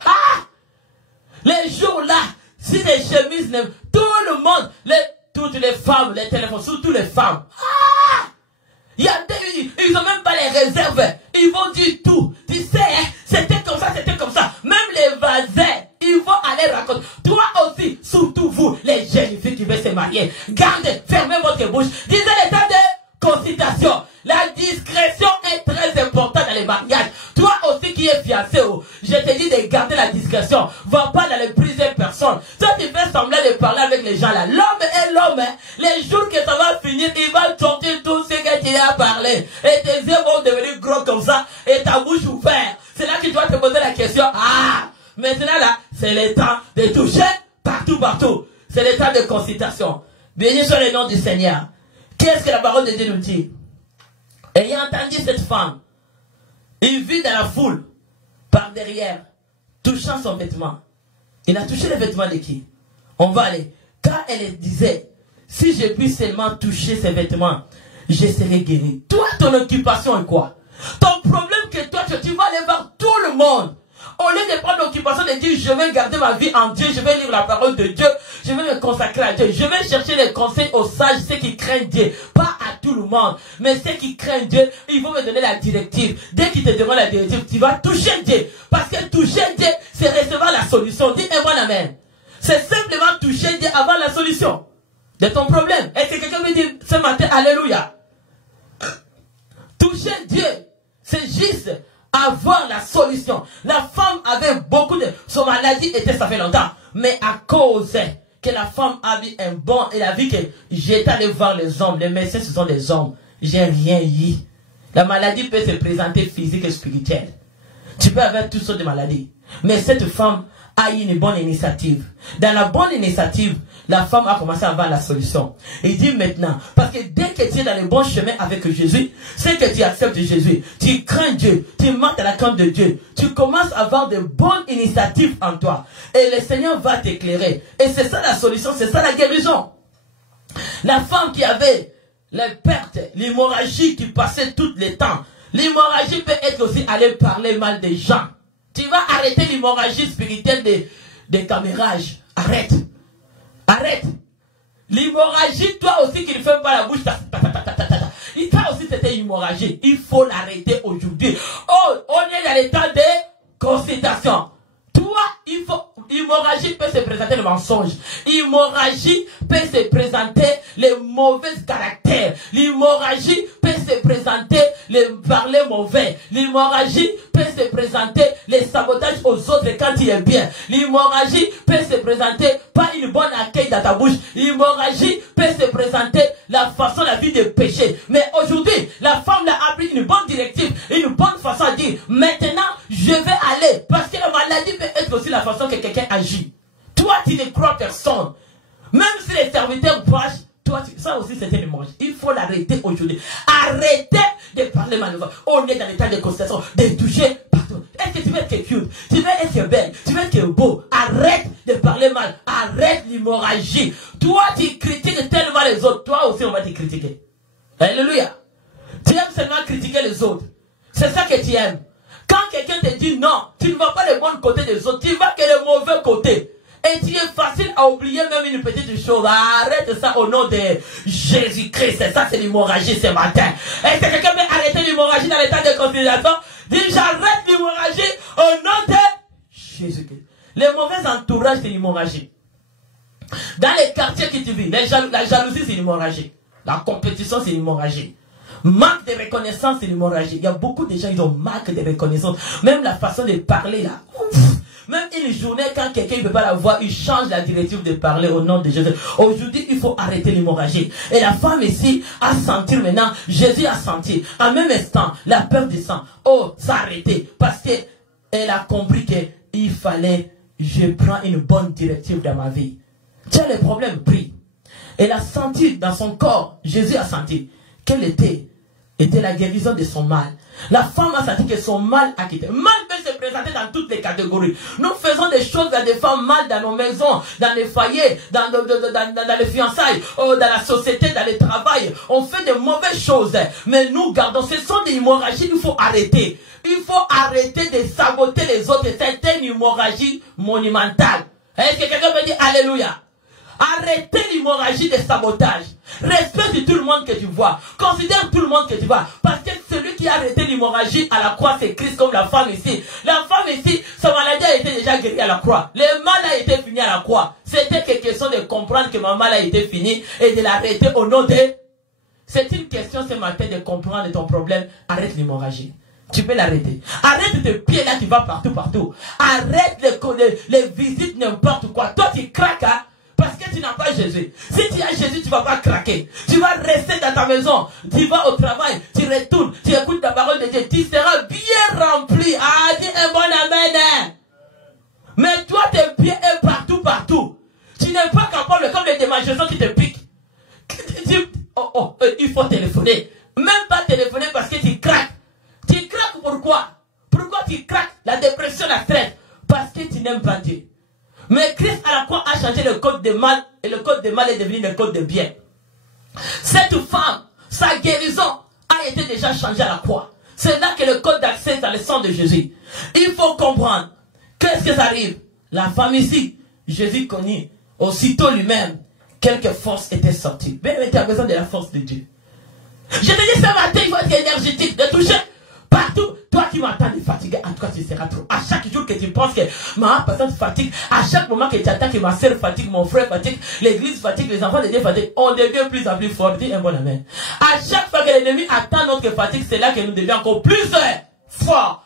Les jours là. Si les chemises. Tout le monde. Toutes les femmes. Les téléphones. Surtout les femmes. Ils ont même pas les réserves. Ils vont dire tout. Tu sais, c'était comme ça. Même les voisins, ils vont aller raconter. Toi aussi, surtout vous, les jeunes filles qui veulent se marier. Gardez, fermez votre bouche. Disez l'état de consultation. La discrétion est très importante dans les mariages. Toi aussi qui es fiancé, je te dis de garder la discrétion. Va pas dans les plusieurs personnes. Toi tu fais semblant de parler avec les gens là. L'homme est l'homme. Les jours que ça va finir, il va sortir tout ce que tu as parlé. Et tes yeux vont devenir gros comme ça. Et ta bouche ouverte. C'est là que tu dois te poser la question. Maintenant là, c'est le temps de toucher partout. C'est le temps de consultation. Béni soit le nom du Seigneur. Qu'est-ce que la parole de Dieu nous dit? Ayant entendu cette femme, il vit dans la foule, par derrière, touchant son vêtement. Il a touché le vêtement de qui? On va aller. Car elle disait, si je puis seulement toucher ses vêtements, je serai guéri. Toi, ton occupation est quoi? Ton problème que toi, tu vas aller voir tout le monde. Au lieu de prendre l'occupation de dire, je vais garder ma vie en Dieu, je vais lire la parole de Dieu, je vais me consacrer à Dieu, je vais chercher les conseils aux sages, ceux qui craignent Dieu, pas à tout le monde. Mais ceux qui craignent Dieu, ils vont me donner la directive. Dès qu'ils te demandent la directive, tu vas toucher Dieu. Parce que toucher Dieu, c'est recevoir la solution. Dis un bon amen. C'est simplement toucher Dieu avant la solution de ton problème. Est-ce que quelqu'un me dit ce matin, alléluia? Toucher Dieu, c'est juste avoir la solution. La femme avait beaucoup de... Son maladie était, ça fait longtemps. Mais à cause que la femme a vu un bon... Elle a vu que j'étais allé voir les hommes. Les médecins, ce sont des hommes. J'ai rien eu. La maladie peut se présenter physique et spirituelle. Tu peux avoir toutes sortes de maladies. Mais cette femme a eu une bonne initiative. Dans la bonne initiative, la femme a commencé à avoir la solution. Il dit maintenant, parce que dès que tu es dans le bon chemin avec Jésus, c'est que tu acceptes Jésus, tu crains Dieu, tu marches à la crainte de Dieu, tu commences à avoir de bonnes initiatives en toi. Et le Seigneur va t'éclairer. Et c'est ça la solution, c'est ça la guérison. La femme qui avait les pertes, l'hémorragie qui passait tout le temps, l'hémorragie peut être aussi aller parler mal des gens. Tu vas arrêter l'hémorragie spirituelle des camérages. Arrête. Arrête. L'hémorragie, toi aussi qui ne ferme pas la bouche. Il t'a aussi c'était hémorragie. Il faut l'arrêter aujourd'hui. Oh, on est dans l'état de consultation. Toi, il faut... L'hémorragie peut se présenter le mensonge. L'hémorragie peut se présenter les mauvais caractères. L'hémorragie peut se présenter les parler mauvais. L'hémorragie peut se présenter les sabotages aux autres quand il est bien. L'hémorragie peut se présenter pas une bonne accueil dans ta bouche. L'hémorragie peut se présenter la façon, la vie de péché. Mais aujourd'hui, la femme a pris une bonne directive, une bonne façon à dire, maintenant, je vais aller. Parce que la maladie peut être aussi la façon que quelqu'un agit. Toi, tu ne crois personne. Même si les serviteurs proches, toi, ça aussi c'était une hémorragie. Il faut l'arrêter aujourd'hui. Arrêtez de parler mal. On est dans l'état de constatation, de toucher partout. Est-ce que tu veux être cute? Tu veux être belle? Tu veux être beau? Arrête de parler mal. Arrête l'hémorragie. Toi, tu critiques tellement les autres. Toi aussi, on va te critiquer. Alléluia. Tu aimes seulement critiquer les autres. C'est ça que tu aimes. Quand quelqu'un te dit non, tu ne vas pas le bon côté des autres, tu vas que le mauvais côté. Et tu es facile à oublier même une petite chose. Arrête ça au nom de Jésus-Christ. Ça, c'est l'hémorragie ce matin. Est-ce que quelqu'un veut arrêter l'hémorragie dans l'état de considération? Dis, j'arrête l'hémorragie au nom de Jésus-Christ. Le mauvais entourage, c'est l'hémorragie. Dans les quartiers que tu vis, la jalousie, c'est l'hémorragie. La compétition, c'est l'hémorragie. Manque de reconnaissance, c'est l'hémorragie. Il y a beaucoup de gens, ils ont manque de reconnaissance. Même la façon de parler là. Même une journée, quand quelqu'un ne peut pas la voir, il change la directive de parler au nom de Jésus. Aujourd'hui, il faut arrêter l'hémorragie. Et la femme ici a senti maintenant, Jésus a senti. En même instant, la peur du sang. Oh, ça a arrêté. Parce qu'elle a compris qu'il fallait, je prends une bonne directive dans ma vie. Tu as le problème, prie. Elle a senti dans son corps, Jésus a senti, qu'elle était la guérison de son mal. La femme a senti que son mal a quitté. Mal peut se présenter dans toutes les catégories. Nous faisons des choses à des femmes mal dans nos maisons, dans les foyers, dans les fiançailles, dans la société, dans le travail. On fait de mauvaises choses. Mais nous gardons, ce sont des hémorragies, il faut arrêter. Il faut arrêter de saboter les autres. C'est une hémorragie monumentale. Est-ce que quelqu'un peut dire Alléluia? Arrêtez l'hémorragie de sabotage. Respecte tout le monde que tu vois. Considère tout le monde que tu vois. Parce que celui qui a arrêté l'hémorragie à la croix, c'est Christ, comme la femme ici. La femme ici, sa maladie a été déjà guérie à la croix. Le mal a été fini à la croix. C'était que question de comprendre que ma mal a été fini et de l'arrêter au nom de... C'est une question ce matin de comprendre ton problème. Arrête l'hémorragie. Tu peux l'arrêter. Arrête tes pieds là, tu vas partout. Arrête les visites n'importe quoi. Toi, tu craques, hein? Parce que tu n'as pas Jésus. Si tu as Jésus, tu ne vas pas craquer. Tu vas rester dans ta maison. Tu vas au travail. Tu retournes. Tu écoutes la parole de Dieu. Tu seras bien rempli. Ah, dis un bon amen. Mais toi, tes pieds sont partout. Tu n'es pas capable, comme les démangeaisons qui te piquent. Il faut téléphoner. Même pas téléphoner parce que tu craques. Tu craques pourquoi? Pourquoi tu craques? La dépression, la stress. Parce que tu n'aimes pas Dieu. Mais Christ à la croix a changé le code de mal et le code de mal est devenu le code de bien. Cette femme, sa guérison a été déjà changée à la croix. C'est là que le code d'accès est dans le sang de Jésus. Il faut comprendre. Qu'est-ce que ça arrive? La femme ici, Jésus connut aussitôt lui-même quelques forces étaient sorties. Mais tu as besoin de la force de Dieu. Je te dis ce matin, il faut être énergétique, de toucher partout. Toi qui m'entends de fatiguer, en tout cas tu seras trop. À chaque jour que tu penses que ma personne fatigue, à chaque moment que tu attends que ma soeur fatigue, mon frère fatigue, l'église fatigue, les enfants de Dieu fatiguent, on devient plus en plus fort. Dis un bon amen. À chaque fois que l'ennemi attend notre fatigue, c'est là que nous devenons encore plus forts.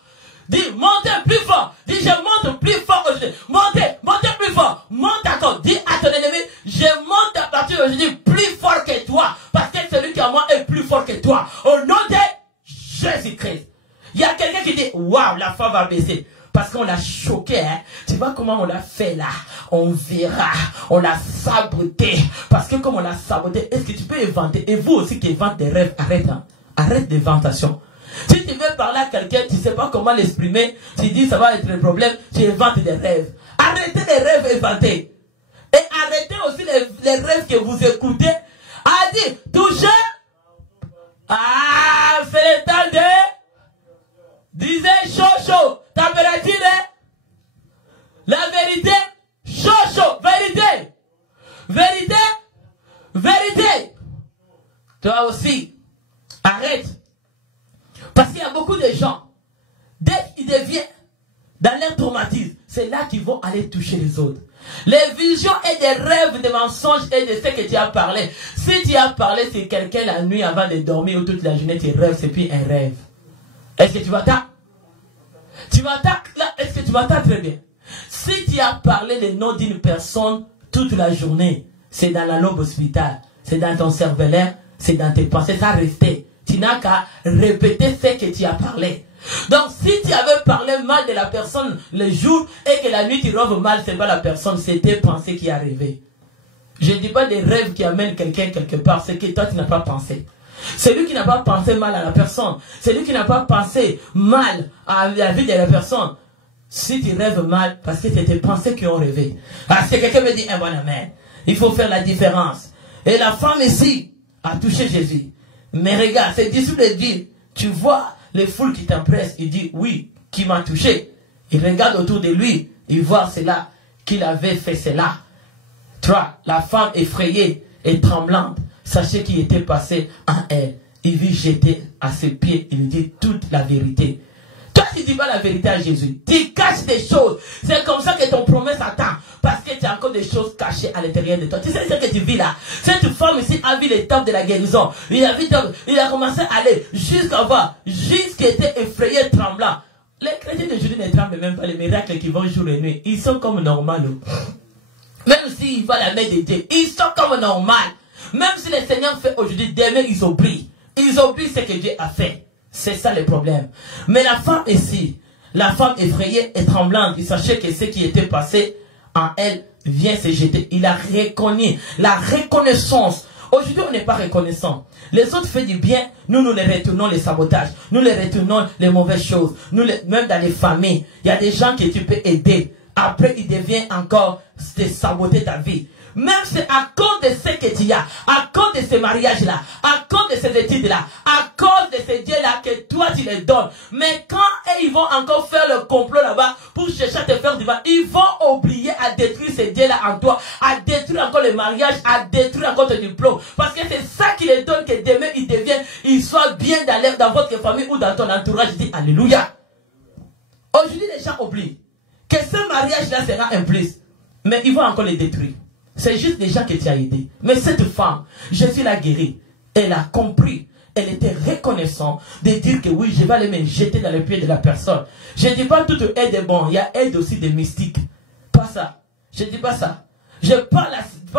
Dis, montez plus fort. Dis, je monte plus fort aujourd'hui. Montez plus fort. Monte encore. Dis à ton ennemi, je monte à partir d'aujourd'hui plus fort que toi. Parce que celui qui est en moi est plus fort que toi. Au nom de Jésus-Christ. Il y a quelqu'un qui dit, waouh, la femme va baisser. Parce qu'on l'a choqué, hein. Tu vois comment on l'a fait là. On verra. On l'a saboté. Parce que comme on l'a saboté, est-ce que tu peux inventer? Et vous aussi qui inventez des rêves, arrête, hein. Arrête d'inventation. Si tu veux parler à quelqu'un, tu ne sais pas comment l'exprimer, tu dis ça va être un problème, tu inventes des rêves. Arrêtez les rêves inventés. Et arrêtez aussi les rêves que vous écoutez. A dit, touchez. Ah, c'est le temps de... Disez chaud. Température, la vérité, chaud. Vérité. Toi aussi, arrête. Parce qu'il y a beaucoup de gens, dès qu'ils deviennent dans leur traumatisme, c'est là qu'ils vont aller toucher les autres. Les visions et des rêves, des mensonges et de ce que tu as parlé. Si tu as parlé sur quelqu'un la nuit avant de dormir ou toute la journée, tu rêves, c'est plus un rêve. Est-ce que tu m'attends? Est-ce que tu m'attends très bien? Si tu as parlé le nom d'une personne toute la journée, c'est dans la lobe hospitale, c'est dans ton cerveau, c'est dans tes pensées, ça restait. Tu n'as qu'à répéter ce que tu as parlé. Donc, si tu avais parlé mal de la personne le jour et que la nuit tu rêves mal, c'est pas la personne, c'est tes pensées qui arrivaient. Je ne dis pas des rêves qui amènent quelqu'un quelque part, c'est que toi tu n'as pas pensé. Celui qui n'a pas pensé mal à la personne, celui qui n'a pas pensé mal à la vie de la personne, si tu rêves mal, parce que c'est tes pensées qui ont rêvé. Parce que quelqu'un me dit un bon amen. Il faut faire la différence. Et la femme ici a touché Jésus. Mais regarde, c'est disciple dit, tu vois les foules qui t'empressent, il dit, oui, qui m'a touché. Il regarde autour de lui, il voit cela, qu'il avait fait cela. 3. La femme effrayée et tremblante, sachez qu'il était passé en elle. Il vit jeter à ses pieds, il lui dit toute la vérité. Toi, tu ne dis pas la vérité à Jésus. Tu caches des choses. C'est comme ça que ton promesse attend. Parce que tu as encore des choses cachées à l'intérieur de toi. Tu sais ce que tu vis là. Cette femme ici a vu l'étape de la guérison. Il a commencé à aller jusqu'à voir. Jusqu'à était effrayé, tremblant. Les chrétiens d'aujourd'hui ne tremblent même pas. Les miracles qui vont jour et nuit. Ils sont comme normaux. Même s'ils voient la main de Dieu. Ils sont comme normaux. Même si le Seigneur fait aujourd'hui, demain ils oublient. Ils oublient ce que Dieu a fait. C'est ça le problème. Mais la femme ici, la femme effrayée et tremblante, il sachait que ce qui était passé en elle vient se jeter. Il a reconnu la reconnaissance. Aujourd'hui, on n'est pas reconnaissant. Les autres font du bien, nous les retournons les sabotages. Nous les retournons les mauvaises choses. Même dans les familles, il y a des gens que tu peux aider. Après, ils deviennent encore te saboter ta vie. Même c'est à cause de ce que tu as, à cause de ce mariage-là, à cause de ces études-là, à cause de ces dieux-là que toi tu les donnes. Mais quand ils vont encore faire le complot là-bas pour chercher à te faire du mal, ils vont oublier à détruire ces dieux-là en toi, à détruire encore le mariage, à détruire encore ton diplôme. Parce que c'est ça qui les donne que demain ils deviennent, ils soient bien dans votre famille ou dans ton entourage. Je dis Alléluia. Aujourd'hui les gens oublient que ce mariage-là sera un plus. Mais ils vont encore les détruire. C'est juste des gens que tu as aidés. Mais cette femme, Jésus l'a guérie. Elle a compris. Elle était reconnaissante de dire que oui, je vais aller me jeter dans les pieds de la personne. Je ne dis pas toute aide est bon. Il y a aide aussi des mystiques. Pas ça. Je ne dis pas ça. Je parle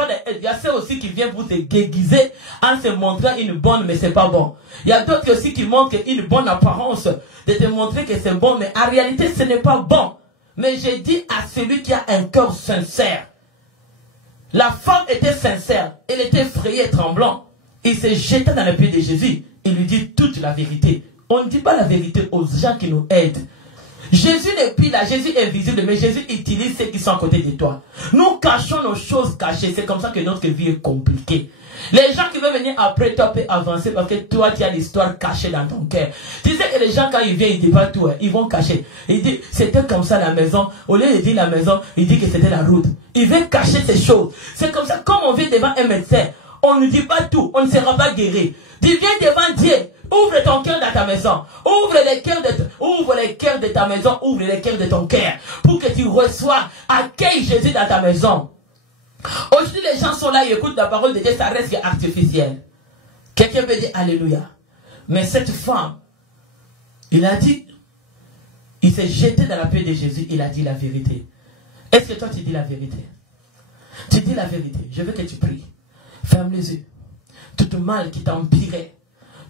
d'aide. Il y a ceux aussi qui viennent pour te déguiser en se montrant une bonne, mais c'est pas bon. Il y a d'autres aussi qui montrent une bonne apparence, de te montrer que c'est bon, mais en réalité, ce n'est pas bon. Mais je dis à celui qui a un cœur sincère. La femme était sincère. Elle était effrayée et tremblante. Il s'est jeté dans les pieds de Jésus. Il lui dit toute la vérité. On ne dit pas la vérité aux gens qui nous aident. Jésus n'est plus là. Jésus est visible. Mais Jésus utilise ceux qui sont à côté de toi. Nous cachons nos choses cachées. C'est comme ça que notre vie est compliquée. Les gens qui veulent venir après toi peuvent avancer parce que toi tu as l'histoire cachée dans ton cœur. Tu sais que les gens quand ils viennent, ils disent pas tout, ils vont cacher. Ils disent c'était comme ça la maison. Au lieu de dire la maison, ils disent que c'était la route. Ils veulent cacher ces choses. C'est comme ça, comme on vient devant un médecin, On ne dit pas tout, on ne sera pas guéri. Tu viens devant Dieu, ouvre ton cœur dans ta maison, ouvre les cœurs de ta maison, ouvre les cœurs de ton cœur, pour que tu reçois, accueille Jésus dans ta maison. Aujourd'hui, les gens sont là, ils écoutent la parole de Dieu, ça reste artificiel. Quelqu'un peut dire Alléluia. Mais cette femme, il a dit, il s'est jeté dans la paix de Jésus, il a dit la vérité. Est-ce que toi tu dis la vérité? Tu dis la vérité. Je veux que tu pries. Ferme les yeux. Tout mal qui t'empirait.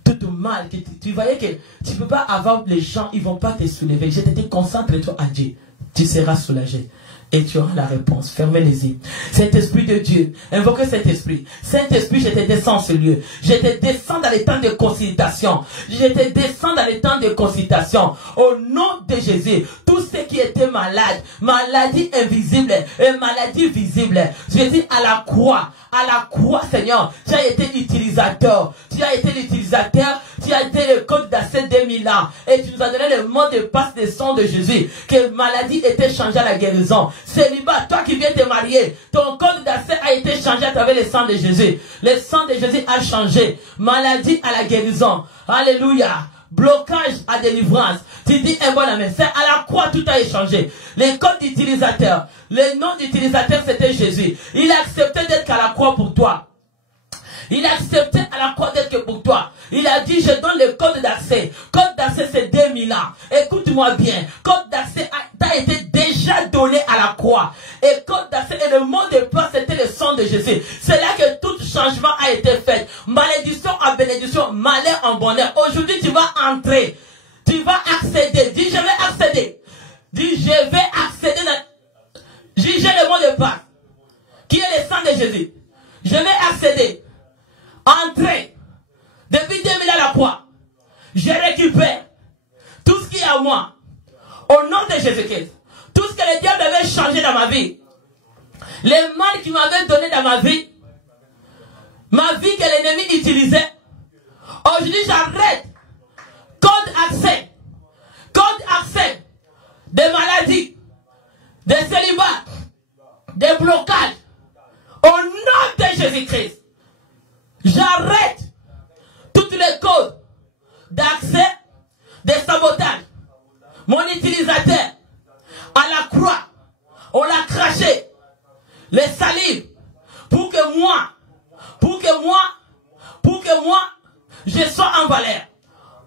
Tout mal qui tu voyais que tu ne peux pas avoir les gens, ils ne vont pas te soulever. Je te dis, concentre-toi à Dieu. Tu seras soulagé. Et tu auras la réponse. Fermez les yeux. Saint-Esprit de Dieu, invoquez cet esprit. Saint-Esprit, je te descends en ce lieu. Je te descends dans les temps de consultation. Je te descends dans les temps de consultation. Au nom de Jésus, tous ceux qui étaient malades, maladie invisible et maladie visible, je dis à la croix, Seigneur, tu as été utilisateur. Tu as été l'utilisateur. Tu as été le code d'accès 2000 ans. Et tu nous as donné le mot de passe des sang de Jésus. Que maladie était changée à la guérison. Célibat, toi qui viens te marier, ton code d'accès a été changé à travers le sang de Jésus. Le sang de Jésus a changé. Maladie à la guérison. Alléluia. Blocage à délivrance. Tu dis un bon amen. C'est à la croix tout a échangé. Les codes d'utilisateur. Le nom d'utilisateur c'était Jésus. Il a accepté d'être à la croix pour toi. Il a accepté à la croix d'être que pour toi. Il a dit, je donne le code d'accès. Code d'accès, c'est 2000 ans. Écoute-moi bien. Code d'accès t'a été déjà donné à la croix. Et code d'accès et le mot de passe, c'était le sang de Jésus. C'est là que tout changement a été fait. Malédiction en bénédiction, malheur en bonheur. Aujourd'hui, tu vas entrer. Tu vas accéder. Dis, je vais accéder. Dis, je vais accéder dans... J'ai le mot de passe. Qui est le sang de Jésus. Je vais accéder. Entrer. Depuis 2000 à la croix. Je récupère tout ce qui est à moi. Au nom de Jésus-Christ. Tout ce que le diable avait changé dans ma vie. Les mal qu'il m'avait donné dans ma vie que l'ennemi utilisait. Aujourd'hui, j'arrête. Code accès. Code accès. Des maladies. Des célibats. Des blocages. Au nom de Jésus-Christ. J'arrête toutes les codes d'accès, des sabotages. Mon utilisateur, à la croix, on l'a craché, les salives, pour que moi, je sois en valeur.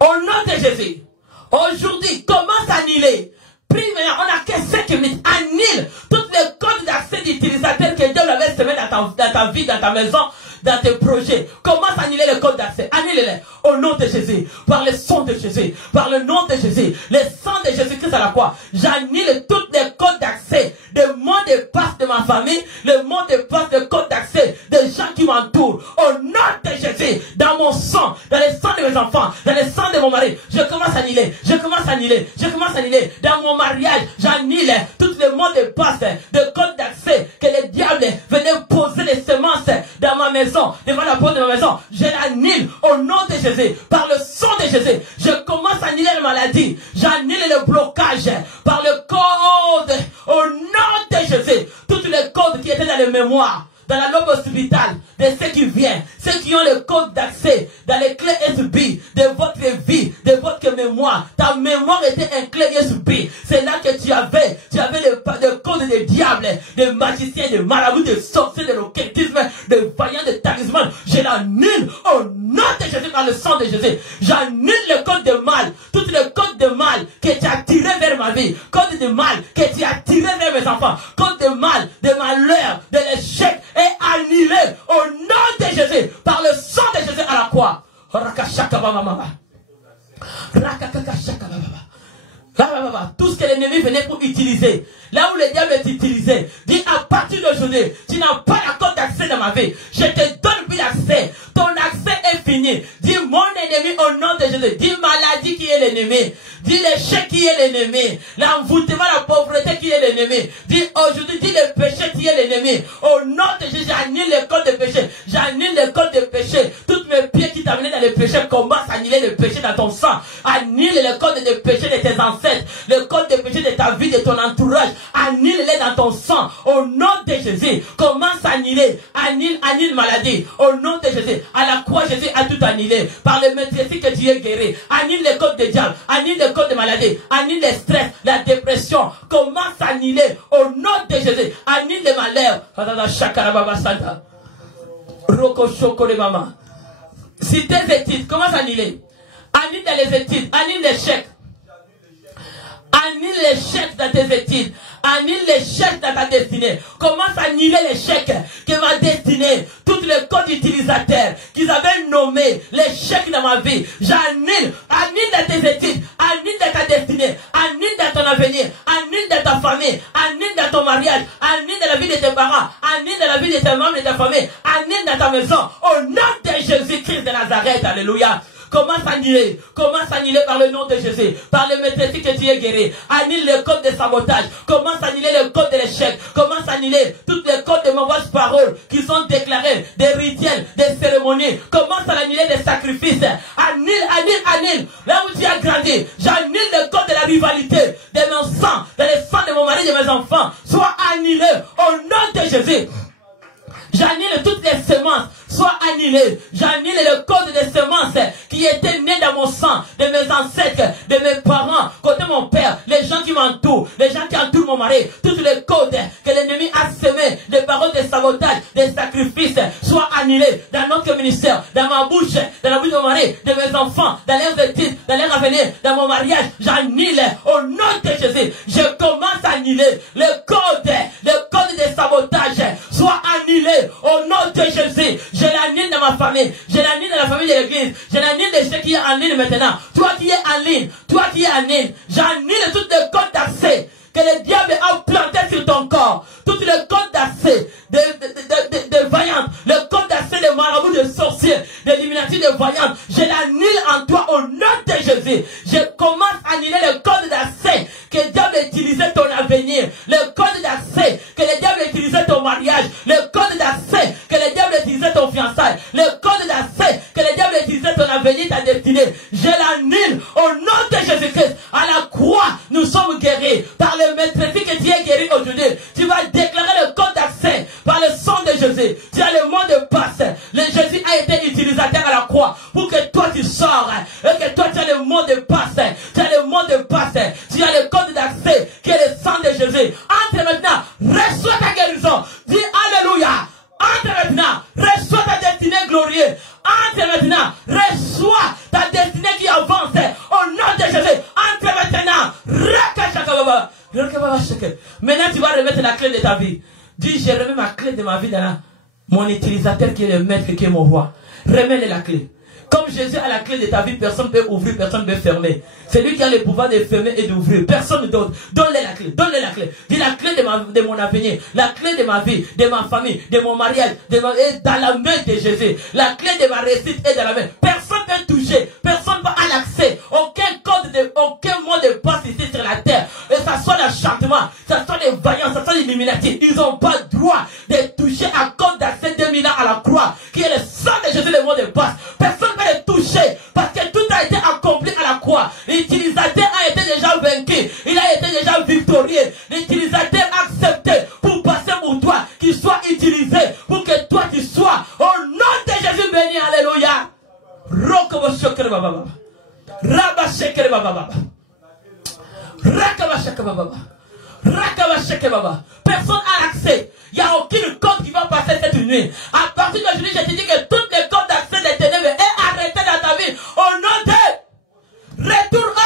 Au nom de Jésus, aujourd'hui, commence à annuler. Prie maintenant, on n'a que 5 minutes. Annule toutes les codes d'accès d'utilisateur que Dieu avait semé dans ta vie, dans ta maison, dans tes projets. Commence à annuler les codes d'accès. Annule-les. Au nom de Jésus. Par le sang de Jésus. Par le nom de Jésus. Le sang de Jésus-Christ à la croix. J'annule toutes les codes d'accès. Des mots de passe de ma famille. Les mots de passe de codes d'accès. Des gens qui m'entourent. Au nom de Jésus. Dans mon sang. Dans le sang de mes enfants. Dans le sang de mon mari. Je commence à annuler. Je commence à annuler. Je commence à annuler. Dans mon mariage. J'annule tous les mots de passe. De codes d'accès. Que le diable venait poser les semences dans ma maison. Devant la porte de ma maison. Je l'annule. Au nom de Jésus. Par le sang de Jésus, je commence à annuler la maladie. J'annule le blocage par le code. Au nom de Jésus, toutes les codes qui étaient dans les mémoires, dans la lobe hospitale, de ceux qui viennent, ceux qui ont le code d'accès, dans les clés USB, de votre vie, de votre mémoire. Ta mémoire était un clé USB. C'est là que tu avais le code des diables, des magiciens, des marabouts, des sorciers, de l'occultisme, des vaillants, des talismans. Je l'annule au nom de Jésus par le sang de Jésus. J'annule le code de mal, tout le code de mal que tu as tiré vers ma vie, code de mal que tu as tiré vers mes enfants, code de mal, de malheur, de l'échec, est annulé au nom de Jésus, par le sang de Jésus à la croix. Tout ce que l'ennemi venait pour utiliser, là où le diable est utilisé, dis à partir d'aujourd'hui, tu n'as pas la code d'accès dans ma vie. Je te donne plus d'accès. Ton accès est fini. Dis mon ennemi au nom de Jésus. Dis maladie qui est l'ennemi. Dis l'échec qui est l'ennemi. L'envoûtement, la pauvreté qui est l'ennemi. Dis aujourd'hui, dis le péché qui est l'ennemi. Au nom de Jésus, j'annule le code de péché. J'annule le code de péché. Toutes mes pieds qui t'amenaient dans le péché, commence à annuler le péché dans ton sang. Annule le code de péché de tes ancêtres. Le code de péché de ta vie, de ton entourage. annule-les dans ton sang. Au nom de Jésus, commence à annuler. Annule maladie. Au nom de Jésus, à la croix, Jésus a tout annulé. Par le maîtrise que tu es guéri. Annule les codes de diable. Annule les codes de maladie. Annule les stress, la dépression. Commence à annuler. Au nom de Jésus, annule les malheurs. Roko Shoko de maman. Si tes études, commence à annuler. Annule dans les études. Annule l'échec. Annule l'échec dans tes études. Annule l'échec dans ta destinée. Commence à annuler l'échec que ma destinée, tous les codes utilisateurs qu'ils avaient nommé l'échec dans ma vie. J'annule. Annule dans tes études. Annule dans ta destinée. Annule dans ton avenir. Annule dans ta famille. Annule dans ton mariage. Annule dans la vie de tes parents. Annule dans la vie de tes membres de ta famille. Annule dans ta maison. Au nom de Jésus-Christ de Nazareth. Alléluia. Commence à annuler par le nom de Jésus, par le maîtrise que tu es guéri. Annule le code de sabotage, commence à annuler le code de l'échec, commence à annuler toutes les codes de mauvaises paroles qui sont déclarées, des rituels, des cérémonies, commence à annuler des sacrifices. Annule. Là où tu as grandi, j'annule le code de la rivalité, de mon sang, de le sang de mon mari, de mes enfants, soit annulé au nom de Jésus. J'annule toutes les semences, soient annulées. J'annule le code des semences qui étaient nées dans mon sang, de mes ancêtres, de mes parents, côté mon père, les gens qui m'entourent, les gens qui entourent mon mari, tous les codes que l'ennemi a semés, des paroles de sabotage, des sacrifices, soient annulés dans notre ministère, dans ma bouche, dans la bouche de mon mari, de mes enfants, dans leurs études, dans leur avenir, dans mon mariage. J'annule au nom de Jésus. Je commence à annuler le code de sabotage, soit annulé au nom de Jésus. Je l'annule dans ma famille. Je l'annule dans la famille de l'église. Je l'annule de ceux qui est en ligne maintenant. Toi qui es en ligne. J'annule toutes les codes d'accès que le diable a planté sur ton corps. Toutes les codes d'accès de voyantes. Le code d'accès de marabouts, de sorciers, d'éliminatifs, de voyantes. Je l'annule en toi au nom de Jésus. Je commence à annuler le code d'accès que le diable utilisait ton avenir. Le code d'accès que le diable utilisait ton mariage. Le code d'accès que le diable utilisait ton fiançailles. Le code d'accès que le diable utilisait ton avenir, ta destinée. Je l'annule au nom de Jésus-Christ. À la croix, nous sommes guéris. Par le maîtrise que tu es guéri aujourd'hui. Tu vas déclarer le code d'accès par le sang de Jésus. Tu as le mot de passe. Le Jésus a été utilisateur à la croix pour que toi tu sors. Et que toi tu as le mot de passe. Tu as le mot de passe. Tu as le code d'accès qui est le sang de Jésus. Entre maintenant, reçois ta guérison. Dis Alléluia. Entre maintenant, reçois ta destinée glorieuse. Entre maintenant, reçois ta destinée qui avance. Au nom de Jésus. Entre maintenant. Maintenant tu vas remettre la clé de ta vie. Dis, je remets ma clé de ma vie dans mon utilisateur qui est le maître, qui est mon roi. Remets-le la clé. Comme Jésus a la clé de ta vie, personne ne peut ouvrir, personne ne peut fermer. C'est lui qui a le pouvoir de fermer et d'ouvrir. Personne d'autre. Donne-le la clé. Donne-le la clé. Dis la clé de mon avenir. La clé de ma vie, de ma famille, de mon mariage, est dans la main de Jésus. La clé de ma réussite est dans la main. Personne ne peut toucher. Personne ne peut avoir l'accès. Aucun mot de passe ici sur la terre. Et ça soit l'enchantement, ça soit les vaillants, ça soit les illuminatifs. Ils n'ont pas droit de toucher à cause d'accès 2000 ans à la croix, qui est le sang de Jésus, le mot de passe. Personne ne peut les toucher, parce que tout a été accompli à la croix. L'utilisateur a été déjà vaincu, il a été déjà victorieux. L'utilisateur a accepté pour passer pour toi, qu'il soit utilisé, pour que toi tu sois. Au nom de Jésus béni, alléluia. Personne n'a accès. Il n'y a aucune code qui va passer cette nuit. À partir d'aujourd'hui, je te dis que toutes les codes d'accès des ténèbres est arrêté dans ta vie. Au nom de retourne.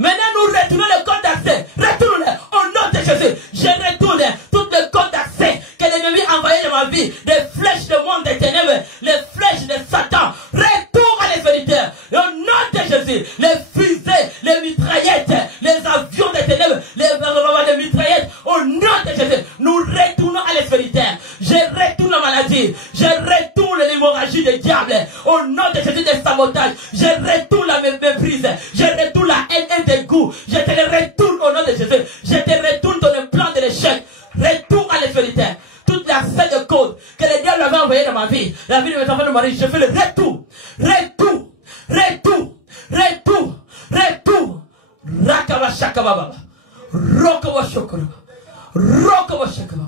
Maintenant, nous retournons le code d'accès. Retourne au nom de Jésus. Je retourne toutes les codes d'accès que l'ennemi a envoyé dans ma vie. Des flèches de monde des ténèbres, les flèches de Satan. Retourne à les véritaires. Au nom de Jésus, les fusées, les mitraillettes, les avions des ténèbres, les mitraillettes, au nom de Jésus, nous retournons à l'espéritaire. Je retourne la maladie, je retourne l'hémorragie des diables, au nom de Jésus, des sabotages, je retourne la méprise, je retourne la haine et des goûts, je te le retourne au nom de Jésus, je te retourne ton plan de l'échec, retourne à l'espéritaire. Toute la scène de code que le diable avait envoyé dans ma vie, la vie de mes enfants, de mon mari, je fais le retour. Rokawashokoro. Rokawashokoro.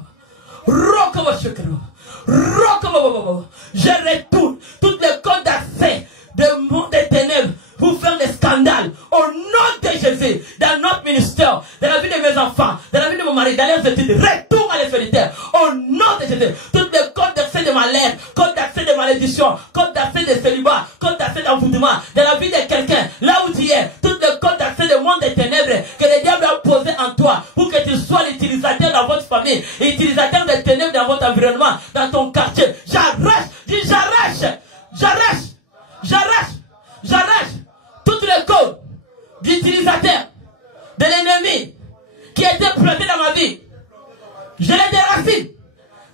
Rokawashokoro. Rokawashokoro. Je retourne toutes les codes d'accès de monde des ténèbres pour faire des scandales au nom de Jésus dans notre ministère, dans la vie de mes enfants, dans la vie de mon mari, dans leurs études. Retourne à l'espérité au nom de Jésus. Toutes les codes d'accès de malheur, codes d'accès de malédiction, codes d'accès de célibat, codes d'accès d'envoûtement dans la vie de quelqu'un, là où tu es, toutes les codes d'accès du monde des ténèbres que le diable a posé en toi pour que tu sois l'utilisateur dans votre famille, l'utilisateur des ténèbres dans votre environnement, dans ton quartier. J'arrache, dis j'arrache, j'arrache, j'arrache, j'arrache toutes les codes d'utilisateurs de l'ennemi qui étaient plantés dans ma vie. Je les déracine.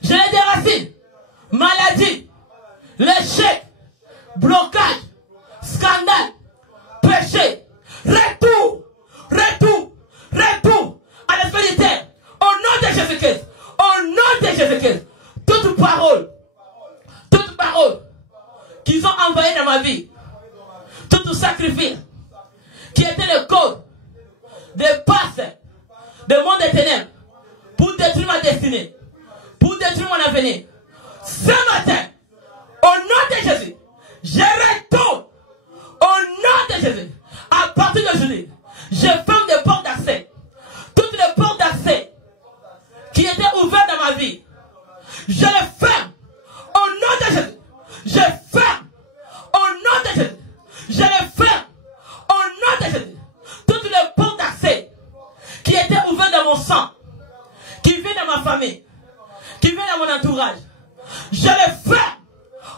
Je les déracine. Maladie, l'échec, blocage, scandale, péché, retour, retour, retour à l'esprit de terre. Au nom de Jésus-Christ. Au nom de Jésus-Christ. Toute parole qu'ils ont envoyée dans ma vie, tout sacrifice qui était le code des passes de monde des ténèbres pour détruire ma destinée, pour détruire mon avenir. Ce matin, au nom de Jésus, je retourne au nom de Jésus. À partir d'aujourd'hui, je ferme des portes d'accès. Toutes les portes d'accès qui étaient ouvertes dans ma vie, je les ferme au nom de Jésus. Je ferme au nom de Jésus. Je les ferme au nom de Jésus. Toutes les portes d'accès qui étaient ouvertes dans mon sang, qui viennent dans ma famille, qui viennent dans mon entourage, je les ferme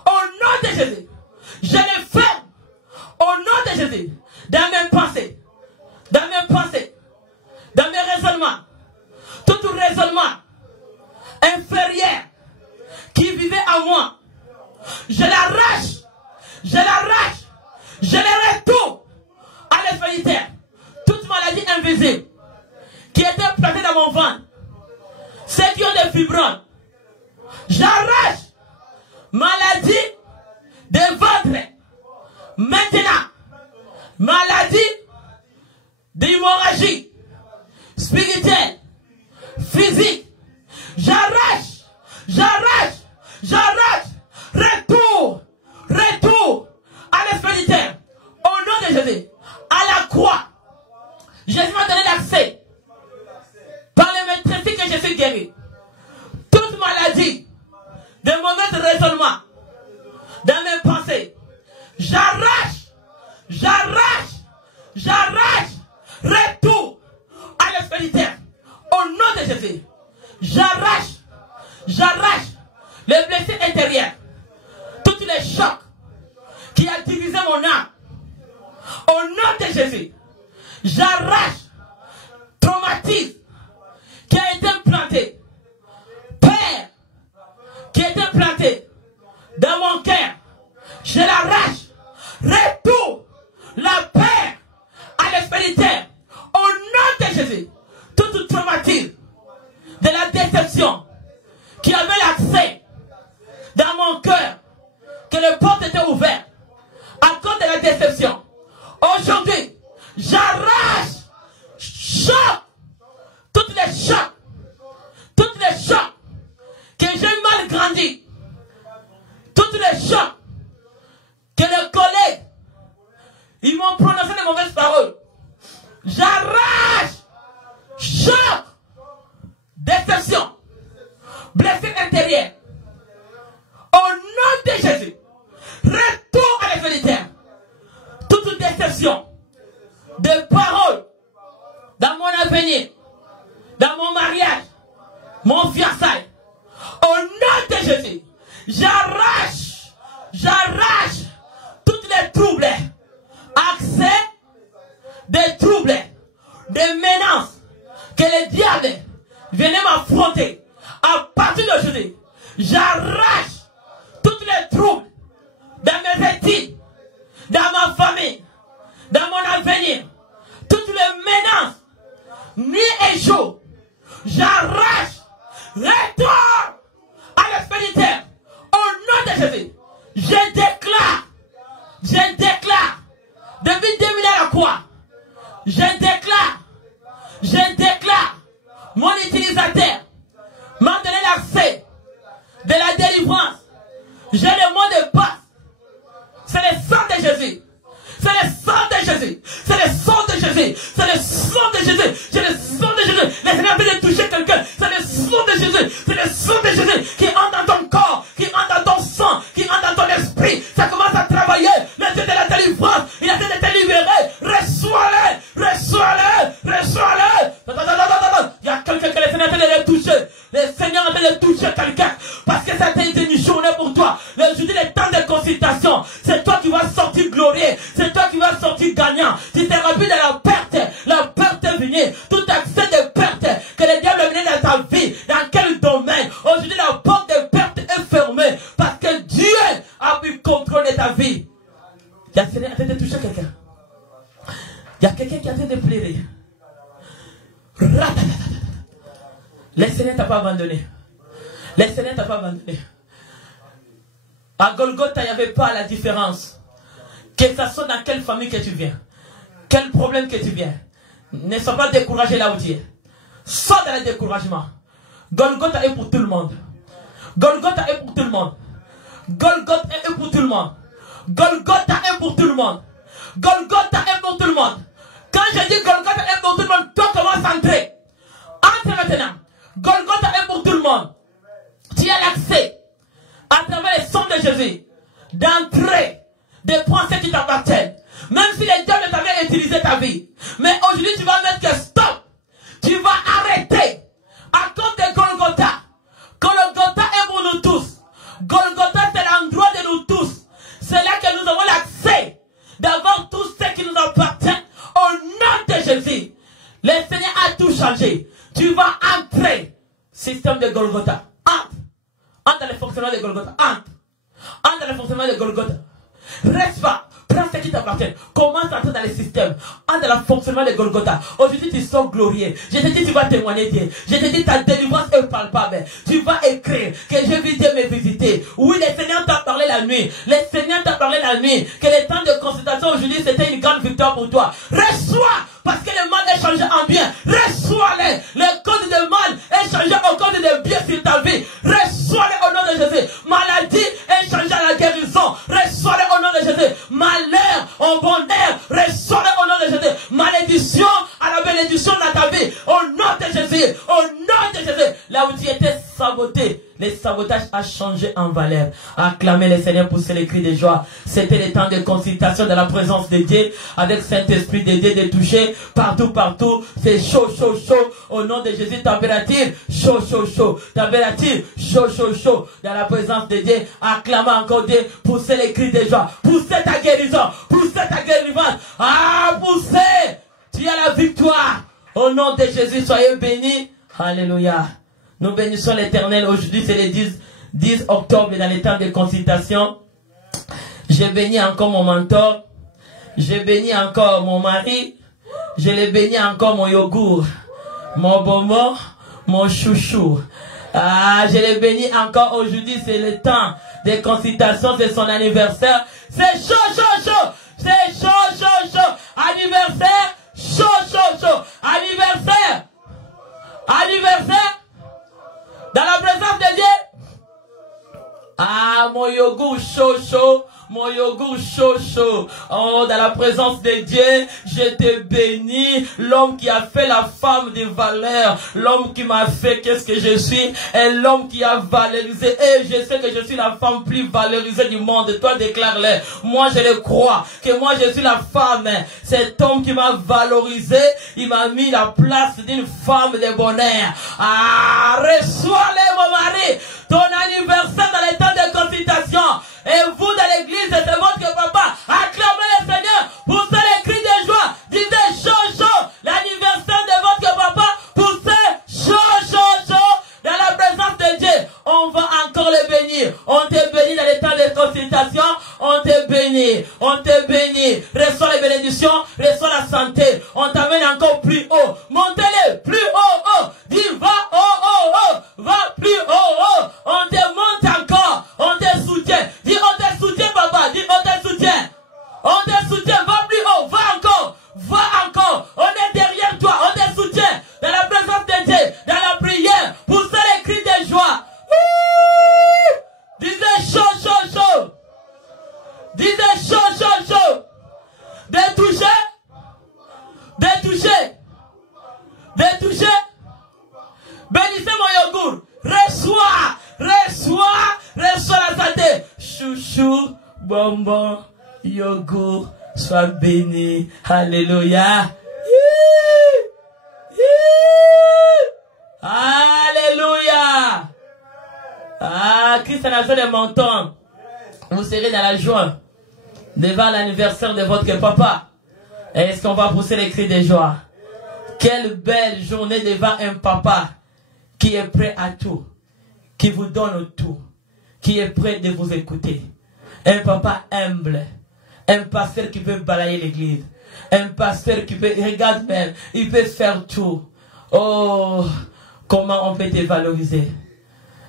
au nom de Jésus. Je les ferme au nom de Jésus. Dans mes pensées, dans mes raisonnements, tout raisonnement inférieur qui vivait en moi, je l'arrache, je les retourne à l'esprit de terre. Toute maladie invisible qui était plantée dans mon ventre, ceux qui ont des fibromes, j'arrache maladie des ventres. Maintenant, maladie d'hémorragie spirituelle, physique, j'arrache, retour à l'esprit de terre. Au nom de Jésus, à la croix, Jésus m'a donné l'accès. Par les maîtrises que je suis guéri. Toute maladie, de mauvais raisonnements, dans mes pensées, j'arrache, retour à l'esprit de terre. Au nom de Jésus, j'arrache les blessés intérieurs, tous les chocs qui a divisé mon âme. Au nom de Jésus, j'arrache traumatisme qui a été planté, peur qui a été planté dans mon cœur. Je l'arrache, retour la paix à l'esprit de terre. Au nom de Jésus, tout traumatisme de la déception qui avait l'accès dans mon cœur, que les portes étaient ouvertes à cause de la déception. Aujourd'hui, j'arrache toutes les chocs que j'ai mal grandi, toutes les chocs que les collègues ils m'ont prononcé de mauvaises paroles. J'arrache choc, déception, blessure intérieure. Au nom de Jésus, retour à l'esprit de terre. Toute déception de paroles dans mon avenir, dans mon mariage, mon fiançailles. Au nom de Jésus, j'arrache toutes les troubles, accès des troubles, des menaces que le diable venait m'affronter. À partir d'aujourd'hui, j'arrache toutes les troubles dans mes études, dans ma famille, dans mon avenir, toutes les menaces, nuit et jour. J'arrache, retour à l'esprit de terre. Au nom de Jésus, je déclare, depuis 2000 à la croix, je déclare utilisateur m'a donné l'accès de la délivrance. J'ai le mot de passe. C'est le sang de Jésus. C'est le sang de Jésus. C'est le sang de Jésus. C'est le sang de Jésus. C'est le sang de Jésus. Le Seigneur vient de toucher quelqu'un. C'est le sang de Jésus. C'est le sang de Jésus qui entre dans ton corps, qui entre dans ton sang, qui entre dans ton esprit. Ça commence à travailler. Le Dieu de la délivrance, il a été de te libérer. Reçois-le. Reçois-le. Reçois-le. Il y a quelqu'un que le Seigneur a été de toucher. Le Seigneur a été de toucher quelqu'un. Parce que ça a été une journée pour toi. Je dis le temps de consultation. C'est toi qui vas sortir glorieux. C'est toi qui vas sortir gagnant. Tu t'es rappelé de la perte est venue. Tout accès de perte que le diable a mené dans ta vie. Dans quel domaine? Aujourd'hui, la porte de perte est fermée. Parce que Dieu a pu contrôler ta vie. Il y a quelqu'un qui a été de toucher quelqu'un. Il y a quelqu'un qui a été de pleurer. Le Seigneur t'a pas abandonné. Le Seigneur t'a pas abandonné. À Golgotha, il n'y avait pas la différence. Que ce soit dans quelle famille que tu viens. Quel problème que tu viens. Ne sois pas découragé là où tu es. Sors dans le découragement. Golgotha est pour tout le monde. Golgotha est pour tout le monde. Golgotha est pour tout le monde. Golgotha est pour tout le monde. Golgotha est pour tout le monde. Quand je dis Golgotha est pour tout le monde, toi commence à entrer. Entre maintenant. Golgotha est pour tout le monde. Tu as l'accès à travers le sang de Jésus d'entrer, de prendre ce qui t'appartient. Même si les diables t'avaient utilisé ta vie. Mais aujourd'hui tu vas mettre que stop. Tu vas arrêter. À cause de Golgotha. Golgotha est pour nous tous. Golgotha c'est l'endroit de nous tous. C'est là que nous avons l'accès d'avoir tout ce qui nous appartient au nom de Jésus. Le Seigneur a tout changé. Tu vas entrer. Système de Golgotha. Entre dans le fonctionnement de Golgotha. Entre dans le fonctionnement de Golgotha. Reste pas. Prends ce qui t'appartient. Commence à entrer dans le système. Entre dans le fonctionnement de Golgotha. Aujourd'hui, tu sors glorieux. Je te dis, tu vas témoigner Dieu. Je te dis, ta délivrance est palpable. Tu vas écrire que je vis Dieu me visiter. Oui, le Seigneur t'a parlé la nuit. Le Seigneur t'a parlé la nuit. Que le temps de consultation aujourd'hui, c'était une grande victoire pour toi. Reçois. Parce que le mal est changé en bien. Reçois-le. Le code de mal est changé au code de bien sur ta vie. Reçois-le au nom de Jésus. Maladie est changée à la guérison. Reçois-le au nom de Jésus. Malheur au bonheur. Reçois-le au nom de Jésus. Malédiction à la bénédiction dans ta vie. Au nom de Jésus. Au nom de Jésus. Là où tu étais saboté, le sabotage a changé en valeur. Acclamez le Seigneur, poussez les cris de joie. C'était le temps de consultation dans la présence de Dieu, avec Saint-Esprit de Dieu de toucher partout, partout. C'est chaud, chaud, chaud. Au nom de Jésus, température, chaud, chaud, chaud. Température, chaud, chaud, chaud. Dans la présence de Dieu, acclamez encore Dieu, poussez les cris de joie. Poussez ta guérison, poussez ta guérison. Ah, poussez. Tu as la victoire. Au nom de Jésus, soyez bénis. Alléluia. Nous bénissons l'Éternel. Aujourd'hui, c'est le 10 octobre dans les temps de consultation. J'ai béni encore mon mentor. J'ai béni encore mon mari. Je l'ai béni encore mon yogourt. Mon bomo, mon chouchou. Ah, je l'ai béni encore aujourd'hui. C'est le temps de consultation. C'est son anniversaire. C'est chaud, chaud, chaud. C'est chaud, chaud, chaud. Anniversaire. Chaud, chaud, chaud. Anniversaire. Anniversaire. Dans la présence de Dieu. Ah, mon yogourt chaud, chaud. Mon yogourt chaud, chaud. Oh, dans la présence de Dieu, je te bénis. L'homme qui a fait la femme de valeur. L'homme qui m'a fait qu'est-ce que je suis. Et l'homme qui a valorisé. Et je sais que je suis la femme plus valorisée du monde. Toi, déclare-le. Moi, je le crois. Que moi, je suis la femme. Cet homme qui m'a valorisé. Il m'a mis la place d'une femme de bonheur. Ah, reçois-le, mon mari. Ton anniversaire dans les temps de consultation. Et vous dans l'église, c'est votre papa. Acclamez le Seigneur. Poussez les cris de joie. Disez chaud, chaud. L'anniversaire de votre papa. Poussez chaud, chaud, chaud. Dans la présence de Dieu. On va encore le bénir. On te bénit dans les temps de consultation. On te bénit. On te bénit. Reçois les bénédictions. Reçois la santé. On t'amène encore plus haut. Montez-le plus haut, haut. Dis va haut, haut, haut. Va plus haut, haut. On te monte encore. On te soutient. Dis on te soutient, papa. Dis on te soutient. On te soutient. Va plus haut. Va encore. Va encore. On est derrière toi. On te soutient. Dans la présence de Dieu. Dans la bonbon, yogourt, sois béni. Alléluia. Alléluia. Ah, Christ a fait des montants. Vous serez dans la joie devant l'anniversaire de votre papa. Est-ce qu'on va pousser les cris de joie? Quelle belle journée devant un papa qui est prêt à tout, qui vous donne tout, qui est prêt de vous écouter. Un papa humble, un pasteur qui peut balayer l'église, un pasteur qui peut, regarde même, il peut faire tout. Oh, comment on peut te valoriser.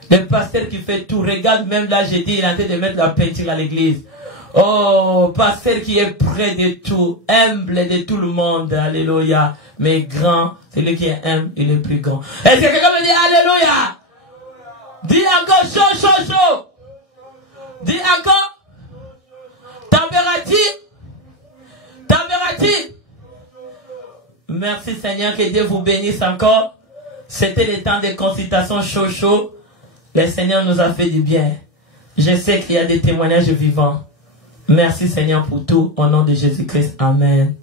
Le pasteur qui fait tout, regarde même là, j'ai dit, il est en train de mettre la peinture à l'église. Oh, pasteur qui est près de tout, humble de tout le monde, alléluia. Mais grand, celui qui est humble, il est plus grand. Est-ce que quelqu'un me dit alléluia? Dis encore chaud, chaud, chaud. Dis encore température. Température. Merci Seigneur, que Dieu vous bénisse encore. C'était le temps de consultation chaud, chaud. Le Seigneur nous a fait du bien. Je sais qu'il y a des témoignages vivants. Merci Seigneur pour tout. Au nom de Jésus-Christ. Amen.